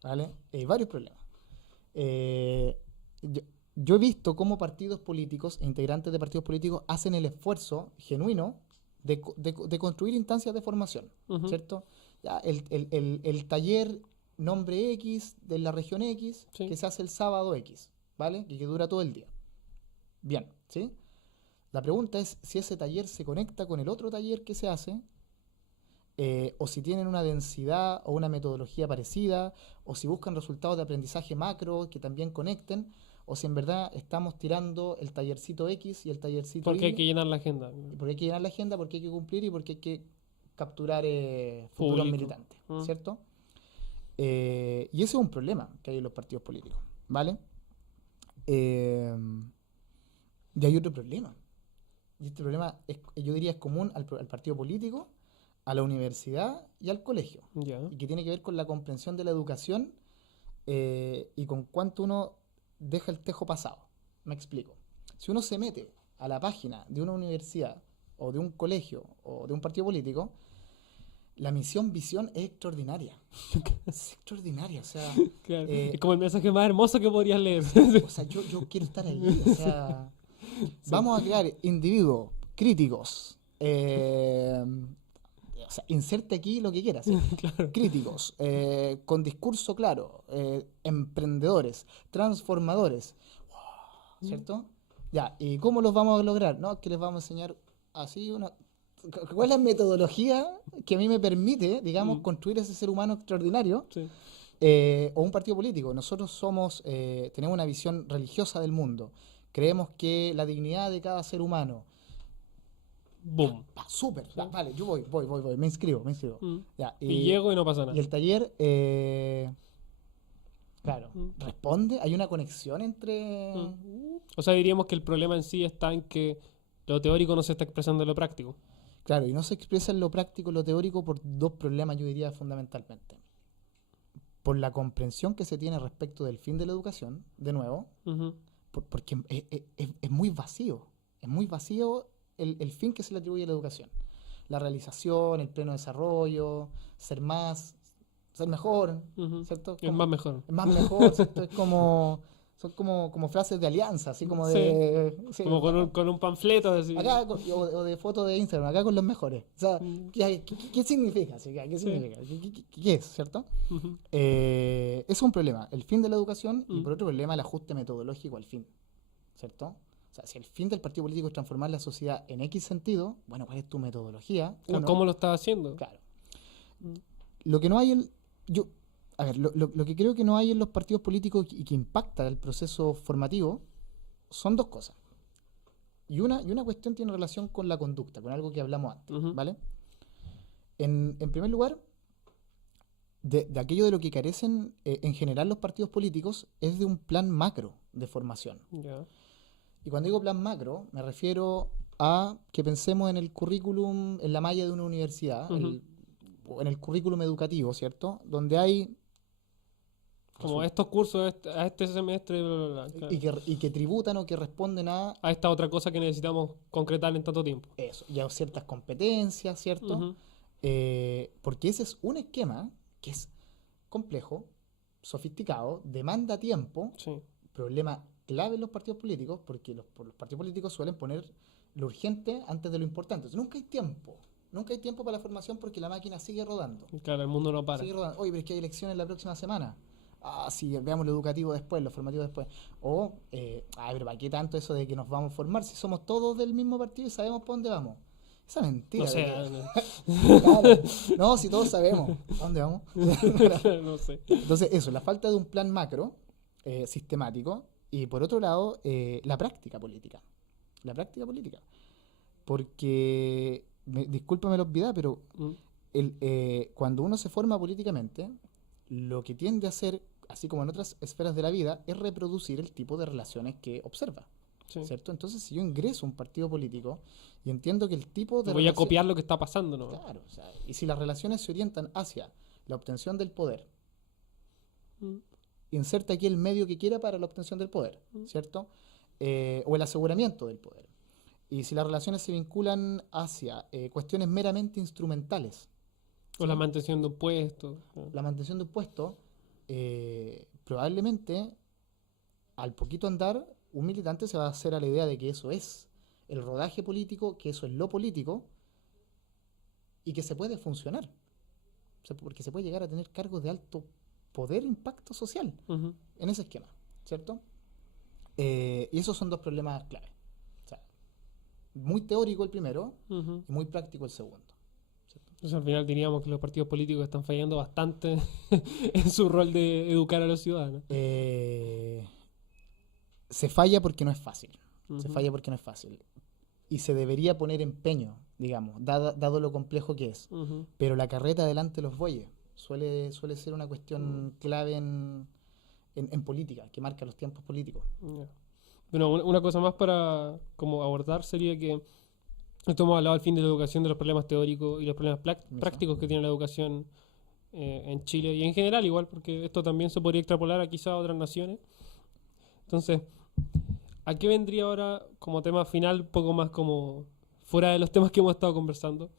¿vale? Hay varios problemas. Eh, yo, yo he visto cómo partidos políticos e integrantes de partidos políticos hacen el esfuerzo genuino de construir instancias de formación, Ujú. ¿cierto? Ya, el taller nombre X de la región X Sí. que se hace el sábado X, ¿vale? Y que dura todo el día. Bien, ¿sí? La pregunta es si ese taller se conecta con el otro taller que se hace, o si tienen una densidad o una metodología parecida, o si buscan resultados de aprendizaje macro que también conecten, o si en verdad estamos tirando el tallercito X y el tallercito Porque hay Y, que llenar la agenda. porque hay que llenar la agenda, porque hay que cumplir y porque hay que capturar futuros Público. militantes, ¿cierto? Y ese es un problema que hay en los partidos políticos, ¿vale? Y hay otro problema. Y este problema, yo diría, es común al partido político, a la universidad y al colegio. Ya. Y que tiene que ver con la comprensión de la educación y con cuánto uno deja el tejo pasado. Me explico. Si uno se mete a la página de una universidad o de un colegio o de un partido político, la visión es extraordinaria. Es extraordinaria, o sea... Claro. Es como el mensaje más hermoso que podrías leer. O sea, yo quiero estar ahí, o sea... Sí. Vamos a crear individuos críticos, o sea, inserte aquí lo que quieras, ¿sí? Claro. Críticos, con discurso claro, emprendedores, transformadores, ¿cierto? Ya, ¿y cómo los vamos a lograr? No, que les vamos a enseñar así una... ¿Cuál es la metodología que a mí me permite, digamos, construir ese ser humano extraordinario? Sí. O un partido político. Nosotros tenemos una visión religiosa del mundo. Creemos que la dignidad de cada ser humano... ¡Boom! Súper, vale, yo voy, me inscribo. Ya, y llego y no pasa nada. Y el taller, claro, responde, hay una conexión entre... O sea, diríamos que el problema en sí está en que lo teórico no se está expresando en lo práctico. Claro, y no se expresa en lo práctico, en lo teórico, por dos problemas, yo diría, fundamentalmente. Por la comprensión que se tiene respecto del fin de la educación, de nuevo, porque es muy vacío. Es muy vacío el fin que se le atribuye a la educación. La realización, el pleno desarrollo, ser mejor, ¿cierto? Es más mejor. Es más mejor, ¿cierto? Son como frases de alianza, así como de... Sí, como con un panfleto. Así. Acá, o de fotos de Instagram, acá con los mejores. O sea, ¿qué significa? ¿Qué significa? ¿Qué es, cierto? Es un problema, el fin de la educación, y por otro problema, el ajuste metodológico al fin, ¿cierto? O sea, si el fin del partido político es transformar la sociedad en X sentido, bueno, ¿cuál es tu metodología? ¿Cómo lo estás haciendo? Claro. Lo que no hay lo que creo que no hay en los partidos políticos y que impacta el proceso formativo son dos cosas. Y una cuestión tiene relación con la conducta, con algo que hablamos antes, ¿vale? En primer lugar, de aquello de lo que carecen en general los partidos políticos es de un plan macro de formación. Yeah. Y cuando digo plan macro, me refiero a que pensemos en el currículum, en la malla de una universidad, o en el currículum educativo, ¿cierto? Donde hay... Como estos cursos a este semestre, bla, bla, bla, claro. y que tributan o que responden a esta otra cosa que necesitamos concretar en tanto tiempo. Eso, y a ciertas competencias, ¿cierto? Porque ese es un esquema que es complejo, sofisticado, demanda tiempo, problema clave en los partidos políticos, porque los partidos políticos suelen poner lo urgente antes de lo importante. Entonces, nunca hay tiempo para la formación porque la máquina sigue rodando. Claro, el mundo no para. Sigue rodando. Oye, pero es que hay elecciones la próxima semana. Sí, veamos lo educativo después, lo formativo después. O, pero ¿para qué tanto eso de que nos vamos a formar si somos todos del mismo partido y sabemos para dónde vamos? Esa mentira. No sé. Claro. No, si todos sabemos para dónde vamos. No sé. Entonces, eso, la falta de un plan macro sistemático y, por otro lado, la práctica política. La práctica política. Porque, discúlpame la obviedad, pero cuando uno se forma políticamente, lo que tiende a hacer, así como en otras esferas de la vida, es reproducir el tipo de relaciones que observa, ¿cierto? Entonces, si yo ingreso a un partido político y entiendo que el tipo de... Voy a copiar lo que está pasando, ¿no? Claro, o sea, y si las relaciones se orientan hacia la obtención del poder, inserta aquí el medio que quiera para la obtención del poder, ¿cierto? O el aseguramiento del poder. Y si las relaciones se vinculan hacia cuestiones meramente instrumentales, o la mantención de un puesto. La mantención de un puesto, probablemente, al poquito andar, un militante se va a hacer a la idea de que eso es el rodaje político, que eso es lo político, y que se puede funcionar. O sea, porque se puede llegar a tener cargos de alto poder e impacto social en ese esquema, ¿cierto? Y esos son dos problemas clave. O sea, muy teórico el primero y muy práctico el segundo. Entonces, al final diríamos que los partidos políticos están fallando bastante en su rol de educar a los ciudadanos. Se falla porque no es fácil. Se falla porque no es fácil. y se debería poner empeño, digamos, dado lo complejo que es. Pero la carreta delante de los bueyes suele ser una cuestión clave en política, que marca los tiempos políticos. Yeah. Bueno, una cosa más para como abordar sería que esto hemos hablado al fin de la educación, de los problemas teóricos y los problemas prácticos que tiene la educación en Chile y en general igual, porque esto también se podría extrapolar a quizá a otras naciones. Entonces, ¿a qué vendría ahora como tema final, poco más como fuera de los temas que hemos estado conversando?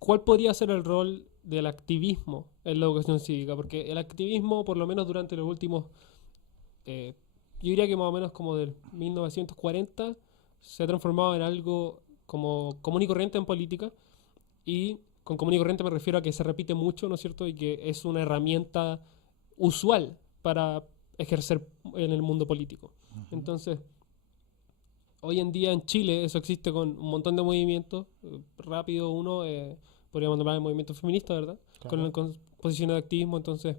¿Cuál podría ser el rol del activismo en la educación cívica? Porque el activismo, por lo menos durante los últimos, yo diría que más o menos como del 1940, se ha transformado en algo como común y corriente en política, y con común y corriente me refiero a que se repite mucho, ¿no es cierto? Y que es una herramienta usual para ejercer en el mundo político. Entonces, hoy en día en Chile eso existe con un montón de movimientos. Rápido uno, podríamos nombrar el movimiento feminista, ¿verdad? Claro. Con posiciones de activismo. Entonces,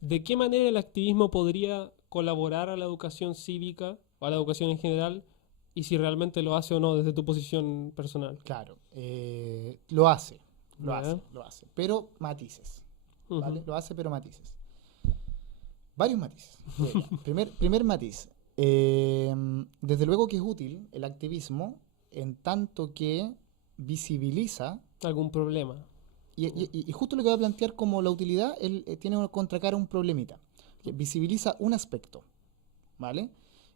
¿de qué manera el activismo podría colaborar a la educación cívica o a la educación en general? Y si realmente lo hace o no desde tu posición personal. Claro, lo hace, Ya. lo hace, pero matices, ¿vale? Ujú. Lo hace, pero matices. Varios matices. Primer matiz. Desde luego que es útil el activismo en tanto que visibiliza, ¿Algún problema? y justo lo que va a plantear como la utilidad, él tiene una contracara un problemita, que visibiliza un aspecto, ¿vale?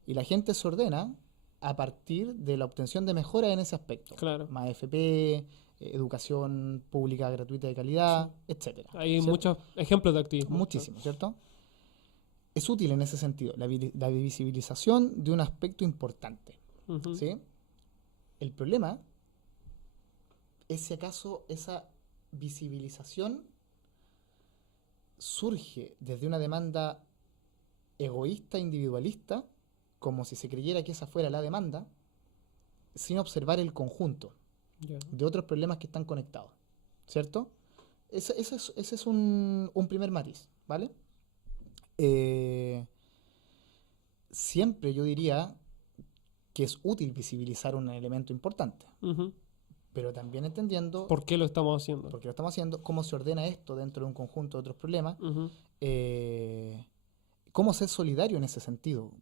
Y la gente se ordena a partir de la obtención de mejoras en ese aspecto. Claro. Más FP, educación pública gratuita de calidad, etcétera. Hay ¿cierto? muchos ejemplos de activismo. Muchísimo, ¿cierto? Es útil en ese sentido, la visibilización de un aspecto importante, Ujú. ¿sí? El problema es si acaso esa visibilización surge desde una demanda egoísta, individualista, como si se creyera que esa fuera la demanda, sin observar el conjunto Ya. de otros problemas que están conectados, ¿cierto? Ese es un primer matiz, ¿vale? Siempre yo diría que es útil visibilizar un elemento importante, Ujú. pero también entendiendo ¿Por qué lo estamos haciendo? por qué lo estamos haciendo, cómo se ordena esto dentro de un conjunto de otros problemas, Ujú. cómo ser solidario en ese sentido.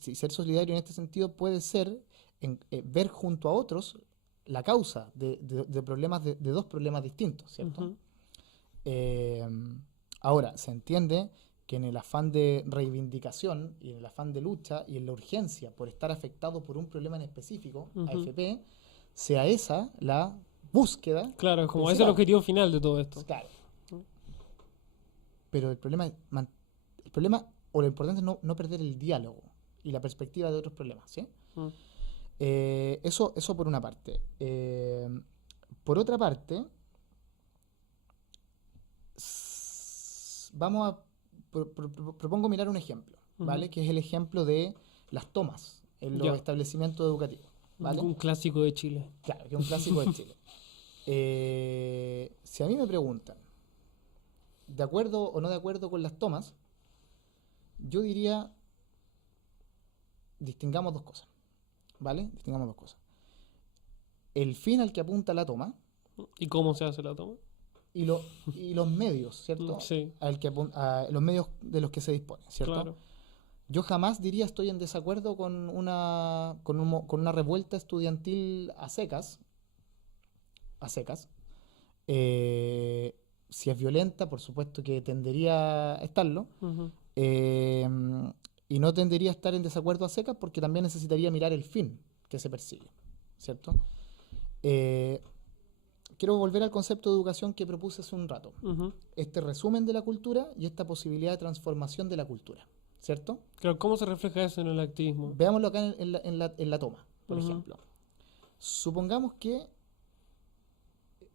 Si ser solidario en este sentido puede ser ver junto a otros la causa de problemas de dos problemas distintos, ¿cierto? Ujú. Eh, Ahora, se entiende que en el afán de reivindicación y en el afán de lucha y en la urgencia por estar afectado por un problema en específico, Ujú. AFP, sea esa la búsqueda. Claro, como ese es el principal. objetivo final de todo esto. Claro. Pero el problema o lo importante es no perder el diálogo y la perspectiva de otros problemas, ¿sí? Mm. Eso por una parte. Por otra parte, vamos a propongo mirar un ejemplo, ¿vale? Ujú. Que es el ejemplo de las tomas en los Ya. establecimientos educativos, ¿vale? Un clásico de Chile. Claro, que es un clásico de Chile. Si a mí me preguntan, ¿de acuerdo o no de acuerdo con las tomas? Yo diría, distingamos dos cosas, ¿vale? Distingamos dos cosas. El fin al que apunta la toma ¿Y cómo se hace la toma? y los medios, ¿cierto? Sí, Los medios de los que se dispone, ¿cierto? claro. Yo jamás diría estoy en desacuerdo con una revuelta estudiantil a secas. Si es violenta, por supuesto que tendería a estarlo. Ujú. eh, y no tendería a estar en desacuerdo a secas porque también necesitaría mirar el fin que se persigue, ¿cierto? Eh, Quiero volver al concepto de educación que propuse hace un rato. Ujú. Este resumen de la cultura y esta posibilidad de transformación de la cultura, ¿cierto? Claro, ¿cómo se refleja eso en el activismo? Veámoslo acá en la toma, por Ujú. ejemplo. Supongamos que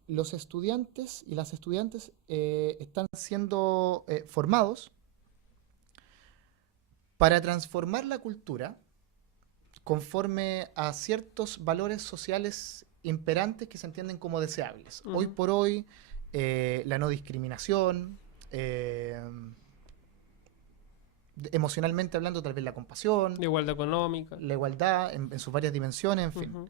los estudiantes y las estudiantes están siendo formados para transformar la cultura conforme a ciertos valores sociales imperantes que se entienden como deseables. Ujú. Hoy por hoy, la no discriminación, emocionalmente hablando, tal vez la compasión, De igualdad económica. la igualdad en sus varias dimensiones, en fin. Ujú.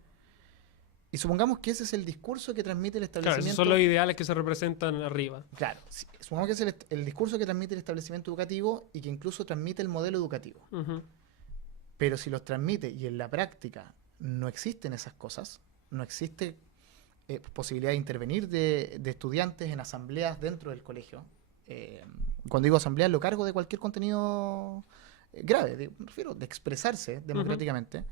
Y supongamos que ese es el discurso que transmite el Claro, establecimiento. esos son los ideales que se representan arriba. Claro, supongamos que es el discurso que transmite el establecimiento educativo y que incluso transmite el modelo educativo. Ujú. Pero si los transmite y en la práctica no existen esas cosas, no existe posibilidad de intervenir de estudiantes en asambleas dentro del colegio. Cuando digo asamblea, lo cargo de cualquier contenido grave, me refiero de expresarse democráticamente.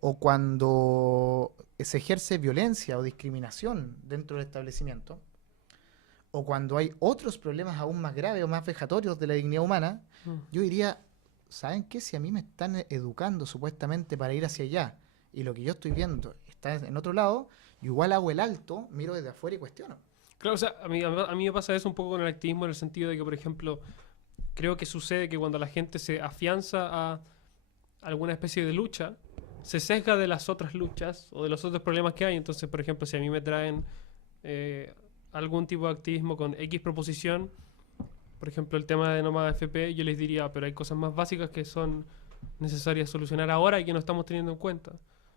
O cuando se ejerce violencia o discriminación dentro del establecimiento, o cuando hay otros problemas aún más graves o más vejatorios de la dignidad humana, yo diría, ¿saben qué? Si a mí me están educando supuestamente para ir hacia allá y lo que yo estoy viendo está en otro lado, yo igual hago el alto, miro desde afuera y cuestiono. Claro, o sea, a mí me pasa eso un poco con el activismo en el sentido de que, por ejemplo, creo que sucede que cuando la gente se afianza a alguna especie de lucha, se sesga de las otras luchas o de los otros problemas que hay. Entonces, por ejemplo, si a mí me traen algún tipo de activismo con X proposición, por ejemplo, el tema de Nómada FP, yo les diría, pero hay cosas más básicas que son necesarias solucionar ahora y que no estamos teniendo en cuenta.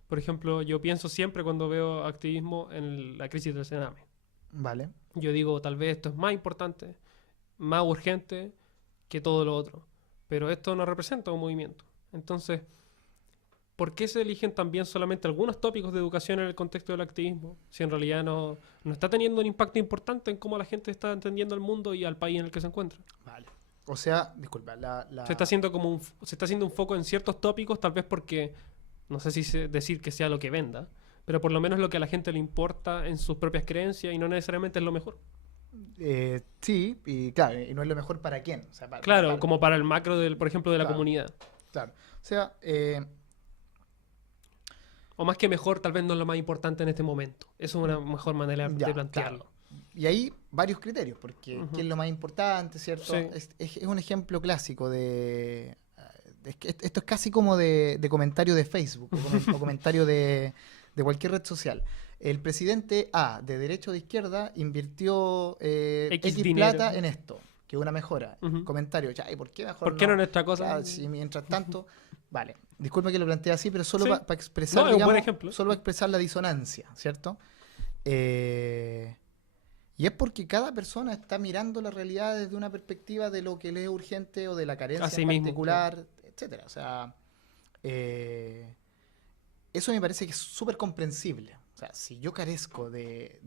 Por ejemplo, yo pienso siempre cuando veo activismo en la crisis del Sename. Vale. Yo digo, tal vez esto es más importante, más urgente que todo lo otro. Pero esto no representa un movimiento. Entonces, ¿por qué se eligen también solamente algunos tópicos de educación en el contexto del activismo? Si en realidad no está teniendo un impacto importante en cómo la gente está entendiendo el mundo y al país en el que se encuentra. Vale. O sea, disculpa, Se está haciendo se está haciendo un foco en ciertos tópicos, tal vez porque, no sé si decir que sea lo que venda, pero por lo menos lo que a la gente le importa en sus propias creencias y no necesariamente es lo mejor. Sí, y claro, y no es lo mejor para quién. O sea, Claro, como para el macro, por ejemplo, de la Claro. comunidad. Claro. O sea, O más que mejor, tal vez no es lo más importante en este momento. Eso es una mejor manera Ya, de plantearlo. y hay varios criterios, porque qué es lo más importante, ¿cierto? Sí. Es un ejemplo clásico de... Es que esto es casi como de comentario de Facebook o comentario de cualquier red social. El presidente A, de derecha o de izquierda, invirtió X dinero. plata en esto, que es una mejora. Ujú. Comentario, ya, ¿y por qué mejor ¿Por qué no en esta cosa? Claro, si mientras tanto... Vale, disculpe que lo planteé así, pero solo Sí. para expresar, No, es un buen digamos, ejemplo. solo para expresar la disonancia, ¿cierto? Y es porque cada persona está mirando la realidad desde una perspectiva de lo que le es urgente o de la carencia Así en mismo, particular, etcétera. O sea, eso me parece que es súper comprensible. O sea, si yo carezco de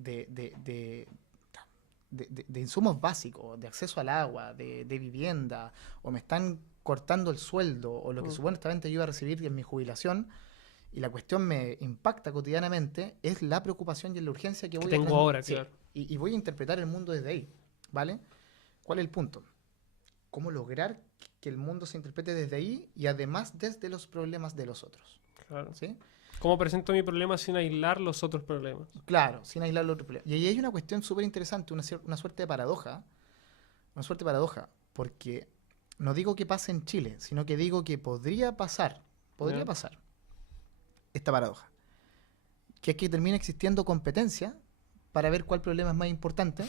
insumos básicos, de acceso al agua, de vivienda, o me están cortando el sueldo, o lo que supuestamente yo iba a recibir en mi jubilación, y la cuestión me impacta cotidianamente, es la preocupación y la urgencia que voy tengo a ahora, sí, claro. y voy a interpretar el mundo desde ahí, ¿vale? ¿Cuál es el punto? ¿Cómo lograr que el mundo se interprete desde ahí y además desde los problemas de los otros? Claro. ¿Sí? ¿Cómo presento mi problema sin aislar los otros problemas? Claro, sin aislar los otros problemas. Y ahí hay una cuestión súper interesante, una suerte de paradoja, porque no digo que pase en Chile, sino que digo que podría pasar esta paradoja, que es que termina existiendo competencia para ver cuál problema es más importante,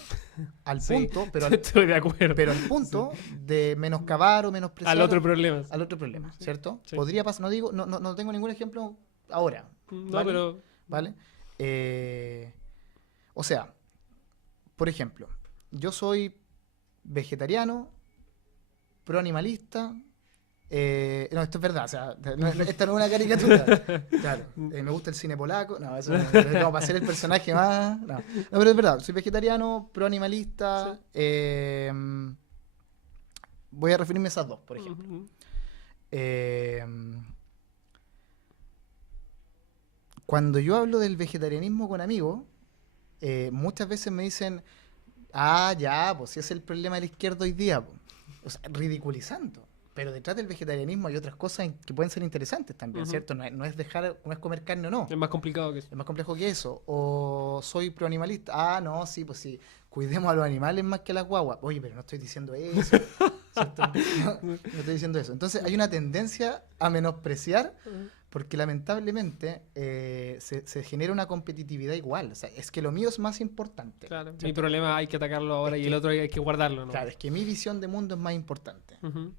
al Sí, punto, estoy de acuerdo. pero al punto de menoscabar o menospreciar Al otro problema. al otro problema, ¿cierto? Sí. Podría pasar, no tengo ningún ejemplo ahora, No, ¿vale? pero ¿Vale? O sea, por ejemplo, yo soy vegetariano, proanimalista. No, esto es verdad, o sea, esta no es una caricatura. Claro, me gusta el cine polaco. No, eso no, como para ser el personaje más. No, pero es verdad, soy vegetariano, proanimalista. Voy a referirme a esas dos, por ejemplo. Ujú. Cuando yo hablo del vegetarianismo con amigos, muchas veces me dicen, ah, ya, pues si ese es el problema de la izquierda hoy día, po. O sea, ridiculizando. Pero detrás del vegetarianismo hay otras cosas que pueden ser interesantes también, Ujú. ¿cierto? No es comer carne o no. Es más complicado que eso. Es más complejo que eso. O soy proanimalista. Ah, no, sí, pues sí. Cuidemos a los animales más que a las guaguas. Oye, pero no estoy diciendo eso. ¿Cierto? No estoy diciendo eso. Entonces hay una tendencia a menospreciar porque lamentablemente se genera una competitividad igual. O sea, es que lo mío es más importante. Claro. ¿cierto? Mi problema hay que atacarlo ahora Es y que- el otro hay que guardarlo, ¿no? Claro, es que mi visión de mundo es más importante. Ujú.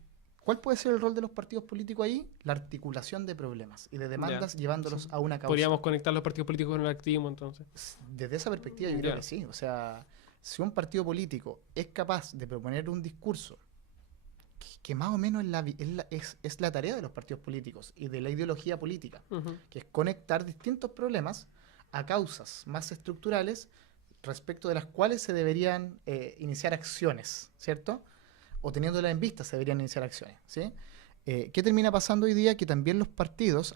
¿Cuál puede ser el rol de los partidos políticos ahí? La articulación de problemas y de demandas llevándolos a una causa. Podríamos conectar los partidos políticos con el activismo, entonces. Desde esa perspectiva yo creo que sí. O sea, si un partido político es capaz de proponer un discurso que más o menos es la tarea de los partidos políticos y de la ideología política, que es conectar distintos problemas a causas más estructurales respecto de las cuales se deberían iniciar acciones, ¿cierto? O teniéndola en vista se deberían iniciar acciones, ¿sí? ¿Qué termina pasando hoy día? Que también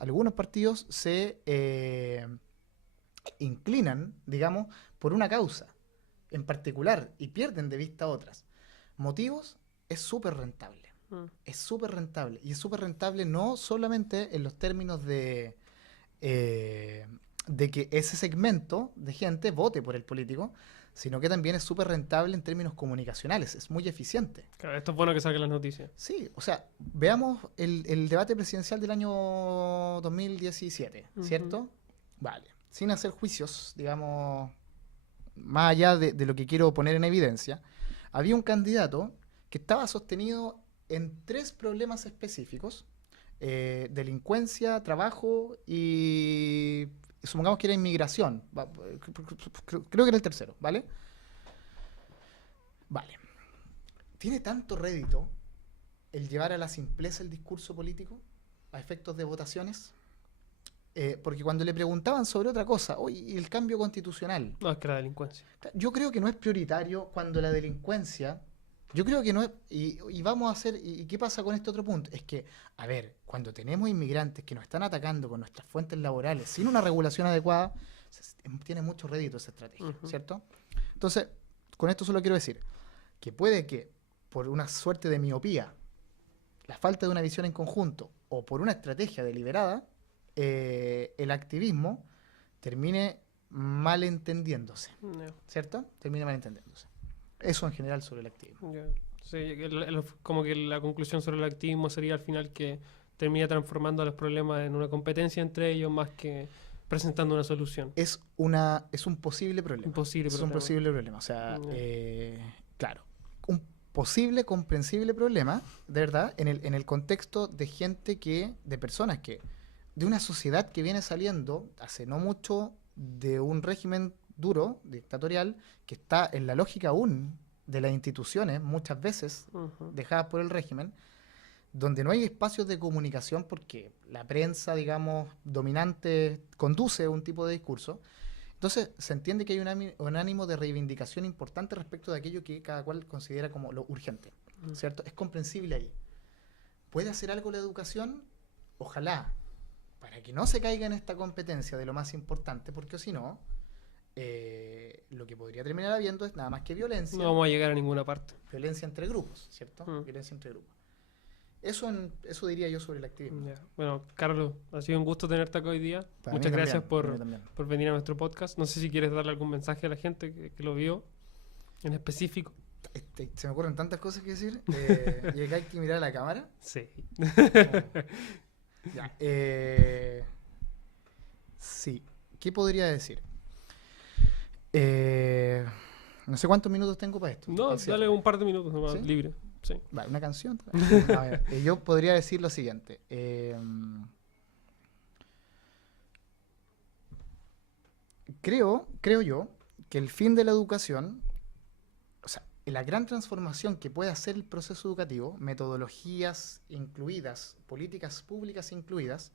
algunos partidos se inclinan, digamos, por una causa en particular y pierden de vista otras. ¿Motivos? Es súper rentable. Es súper rentable. Y es súper rentable no solamente en los términos de que ese segmento de gente vote por el político, sino que también es súper rentable en términos comunicacionales, es muy eficiente. Claro, esto es bueno que salgan las noticias. Sí, o sea, veamos el debate presidencial del año 2017, ¿cierto? Vale, sin hacer juicios, digamos, más allá de lo que quiero poner en evidencia, había un candidato que estaba sostenido en 3 problemas específicos, delincuencia, trabajo y supongamos que era inmigración. Creo que era el tercero, ¿vale? Vale. ¿Tiene tanto rédito el llevar a la simpleza el discurso político a efectos de votaciones? Porque cuando le preguntaban sobre otra cosa, oye, ¿y el cambio constitucional? No, es que la delincuencia. Yo creo que no es prioritario cuando la delincuencia... Yo creo que no es... Y vamos a hacer... ¿Y qué pasa con este otro punto? Es que, a ver, cuando tenemos inmigrantes que nos están atacando con nuestras fuentes laborales sin una regulación adecuada, tiene mucho rédito esa estrategia, ¿cierto? Entonces, con esto solo quiero decir que puede que por una suerte de miopía, la falta de una visión en conjunto o por una estrategia deliberada, el activismo termine malentendiéndose, ¿cierto? Termine malentendiéndose. Eso en general sobre el activismo. Sí, como que la conclusión sobre el activismo sería al final que termina transformando los problemas en una competencia entre ellos más que presentando una solución. Es un posible problema. Un posible problema. O sea, claro, un posible, comprensible problema, de verdad, en el contexto de de personas de una sociedad que viene saliendo hace no mucho de un régimen duro, dictatorial, que está en la lógica aún de las instituciones, muchas veces dejadas por el régimen, donde no hay espacios de comunicación porque la prensa, digamos, dominante conduce un tipo de discurso. Entonces se entiende que hay un ánimo de reivindicación importante respecto de aquello que cada cual considera como lo urgente, ¿cierto? Es comprensible ahí. ¿Puede hacer algo la educación? Ojalá, para que no se caiga en esta competencia de lo más importante, porque si no, lo que podría terminar habiendo es nada más que violencia. No vamos a llegar a ninguna parte. Violencia entre grupos, ¿cierto? Violencia entre grupos. Eso diría yo sobre el activismo. Yeah. Bueno, Carlos, ha sido un gusto tenerte acá hoy día. Muchas gracias por venir a nuestro podcast. No sé si quieres darle algún mensaje a la gente que lo vio en específico. Se me ocurren tantas cosas que decir. Y acá hay que mirar a la cámara. Sí. Ya. Sí. ¿Qué podría decir? No sé cuántos minutos tengo para esto. No, dale un par de minutos nomás, ¿sí? Libre. Sí. Vale, una canción. A ver, yo podría decir lo siguiente. Creo yo que el fin de la educación, o sea, la gran transformación que puede hacer el proceso educativo, metodologías incluidas, políticas públicas incluidas,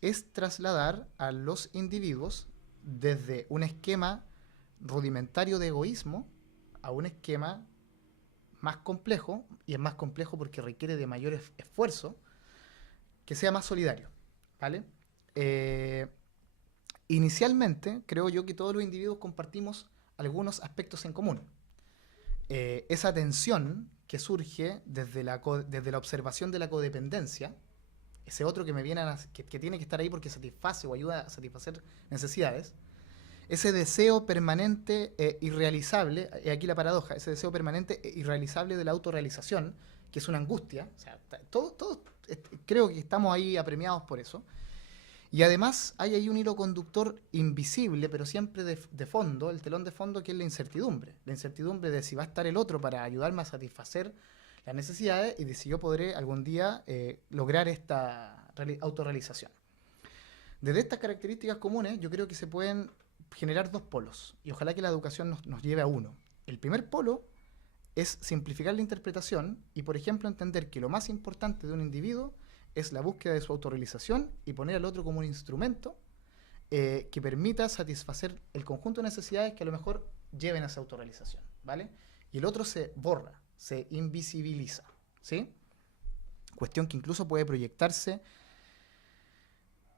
es trasladar a los individuos desde un esquema rudimentario de egoísmo a un esquema más complejo, y es más complejo porque requiere de mayor esfuerzo, que sea más solidario, ¿vale? Inicialmente, creo yo que todos los individuos compartimos algunos aspectos en común. Esa tensión que surge desde la observación de la codependencia, ese otro que me viene que tiene que estar ahí porque satisface o ayuda a satisfacer necesidades, ese deseo permanente e irrealizable, y aquí la paradoja, ese deseo permanente e irrealizable de la autorrealización, que es una angustia, o sea, todos creo que estamos ahí apremiados por eso, y además hay ahí un hilo conductor invisible, pero siempre de fondo, el telón de fondo, que es la incertidumbre de si va a estar el otro para ayudarme a satisfacer las necesidades y de si yo podré algún día lograr esta autorrealización. Desde estas características comunes, yo creo que se pueden generar dos polos, y ojalá que la educación nos lleve a uno. El primer polo es simplificar la interpretación y, por ejemplo, entender que lo más importante de un individuo es la búsqueda de su autorrealización y poner al otro como un instrumento que permita satisfacer el conjunto de necesidades que a lo mejor lleven a esa autorrealización, ¿vale? Y el otro se borra, se invisibiliza, ¿sí? Cuestión que incluso puede proyectarse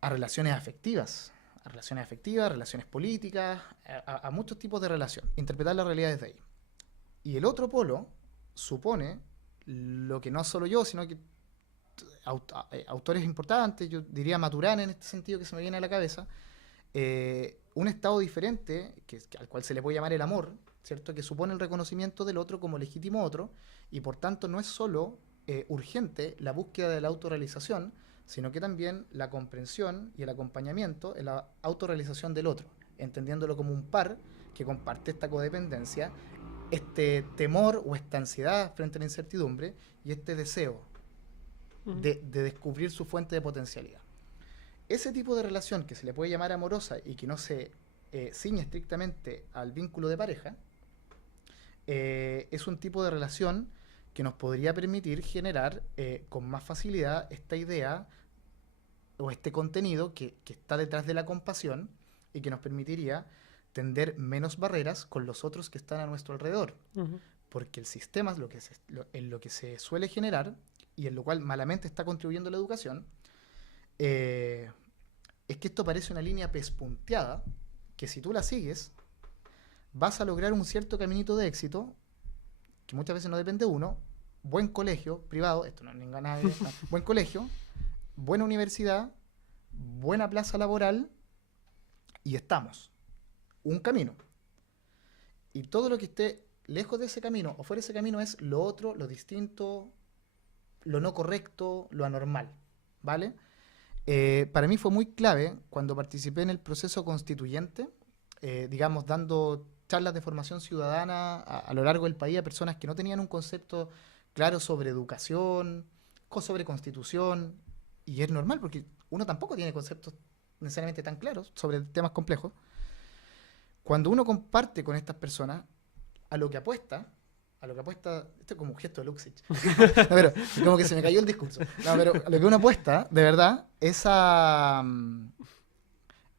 a relaciones afectivas, relaciones políticas, a muchos tipos de relación. Interpretar la realidad desde ahí. Y el otro polo supone lo que no solo yo, sino que autores importantes, yo diría Maturana en este sentido que se me viene a la cabeza, un estado diferente, al cual se le puede llamar el amor, ¿cierto? Que supone el reconocimiento del otro como legítimo otro, y por tanto no es solo urgente la búsqueda de la autorrealización, sino que también la comprensión y el acompañamiento en la autorrealización del otro, entendiéndolo como un par que comparte esta codependencia, este temor o esta ansiedad frente a la incertidumbre y este deseo de descubrir su fuente de potencialidad. Ese tipo de relación que se le puede llamar amorosa y que no se ciñe estrictamente al vínculo de pareja, es un tipo de relación que nos podría permitir generar con más facilidad esta idea o este contenido que está detrás de la compasión y que nos permitiría tender menos barreras con los otros que están a nuestro alrededor. Porque el sistema, en lo que se suele generar, y en lo cual malamente está contribuyendo la educación, es que esto parece una línea pespunteada, que si tú la sigues, vas a lograr un cierto caminito de éxito, que muchas veces no depende de uno, buen colegio privado, esto no es ninguna buen colegio, buena universidad, buena plaza laboral, y estamos. Un camino. Y todo lo que esté lejos de ese camino o fuera de ese camino es lo otro, lo distinto, lo no correcto, lo anormal, ¿vale? Para mí fue muy clave cuando participé en el proceso constituyente, digamos, dando charlas de formación ciudadana a lo largo del país a personas que no tenían un concepto claro sobre educación, sobre constitución, y es normal porque uno tampoco tiene conceptos necesariamente tan claros sobre temas complejos. Cuando uno comparte con estas personas a lo que apuesta, esto es como un gesto de Luxich, no, pero como que se me cayó el discurso. No, pero a lo que uno apuesta, de verdad, es a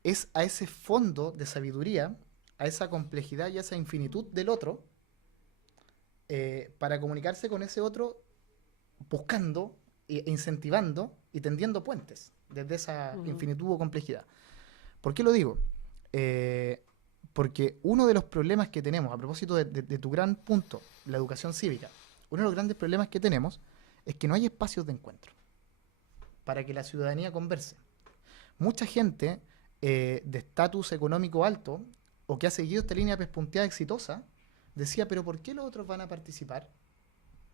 ese fondo de sabiduría, a esa complejidad y a esa infinitud del otro, para comunicarse con ese otro, buscando, incentivando y tendiendo puentes desde esa infinitud o complejidad. ¿Por qué lo digo? Porque uno de los problemas que tenemos, a propósito de tu gran punto, la educación cívica, uno de los grandes problemas que tenemos es que no hay espacios de encuentro para que la ciudadanía converse. Mucha gente de estatus económico alto o que ha seguido esta línea pespunteada exitosa decía, pero ¿por qué los otros van a participar?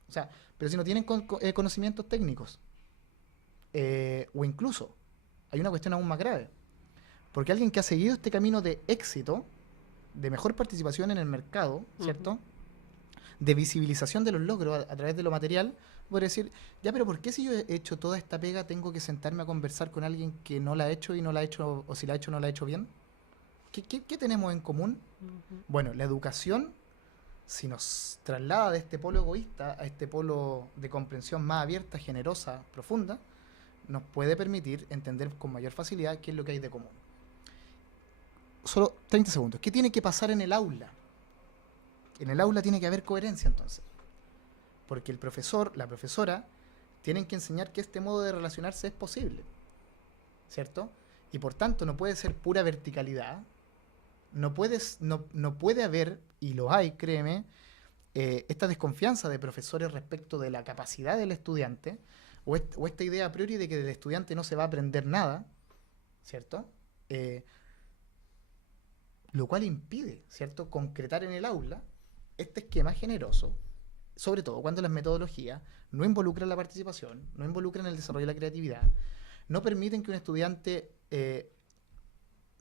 O sea, pero si no tienen conocimientos técnicos. O incluso, hay una cuestión aún más grave. Porque alguien que ha seguido este camino de éxito, de mejor participación en el mercado, ¿cierto? De visibilización de los logros a través de lo material, podría decir, ya, pero ¿por qué si yo he hecho toda esta pega tengo que sentarme a conversar con alguien que no la ha hecho y no la ha hecho, o si la ha hecho no la ha hecho bien? ¿Qué tenemos en común? Bueno, la educación, si nos traslada de este polo egoísta a este polo de comprensión más abierta, generosa, profunda, nos puede permitir entender con mayor facilidad qué es lo que hay de común. Solo 30 segundos. ¿Qué tiene que pasar en el aula? En el aula tiene que haber coherencia entonces. Porque el profesor, la profesora, tienen que enseñar que este modo de relacionarse es posible. ¿Cierto? Y por tanto no puede ser pura verticalidad. No puede haber, y lo hay, créeme, esta desconfianza de profesores respecto de la capacidad del estudiante, o esta idea a priori de que del estudiante no se va a aprender nada, ¿cierto? Lo cual impide, ¿cierto?, concretar en el aula este esquema generoso, sobre todo cuando las metodologías no involucran la participación, no involucran el desarrollo de la creatividad, no permiten que un estudiante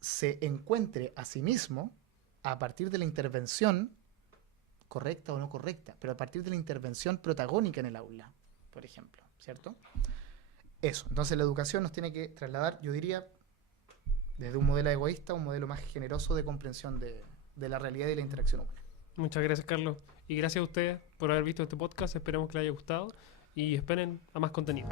se encuentre a sí mismo a partir de la intervención correcta o no correcta, pero a partir de la intervención protagónica en el aula, por ejemplo, ¿cierto? Eso, entonces la educación nos tiene que trasladar, yo diría, desde un modelo egoísta a un modelo más generoso de comprensión de la realidad y la interacción humana. Muchas gracias, Carlos. Y gracias a ustedes por haber visto este podcast. Esperemos que les haya gustado y esperen a más contenido.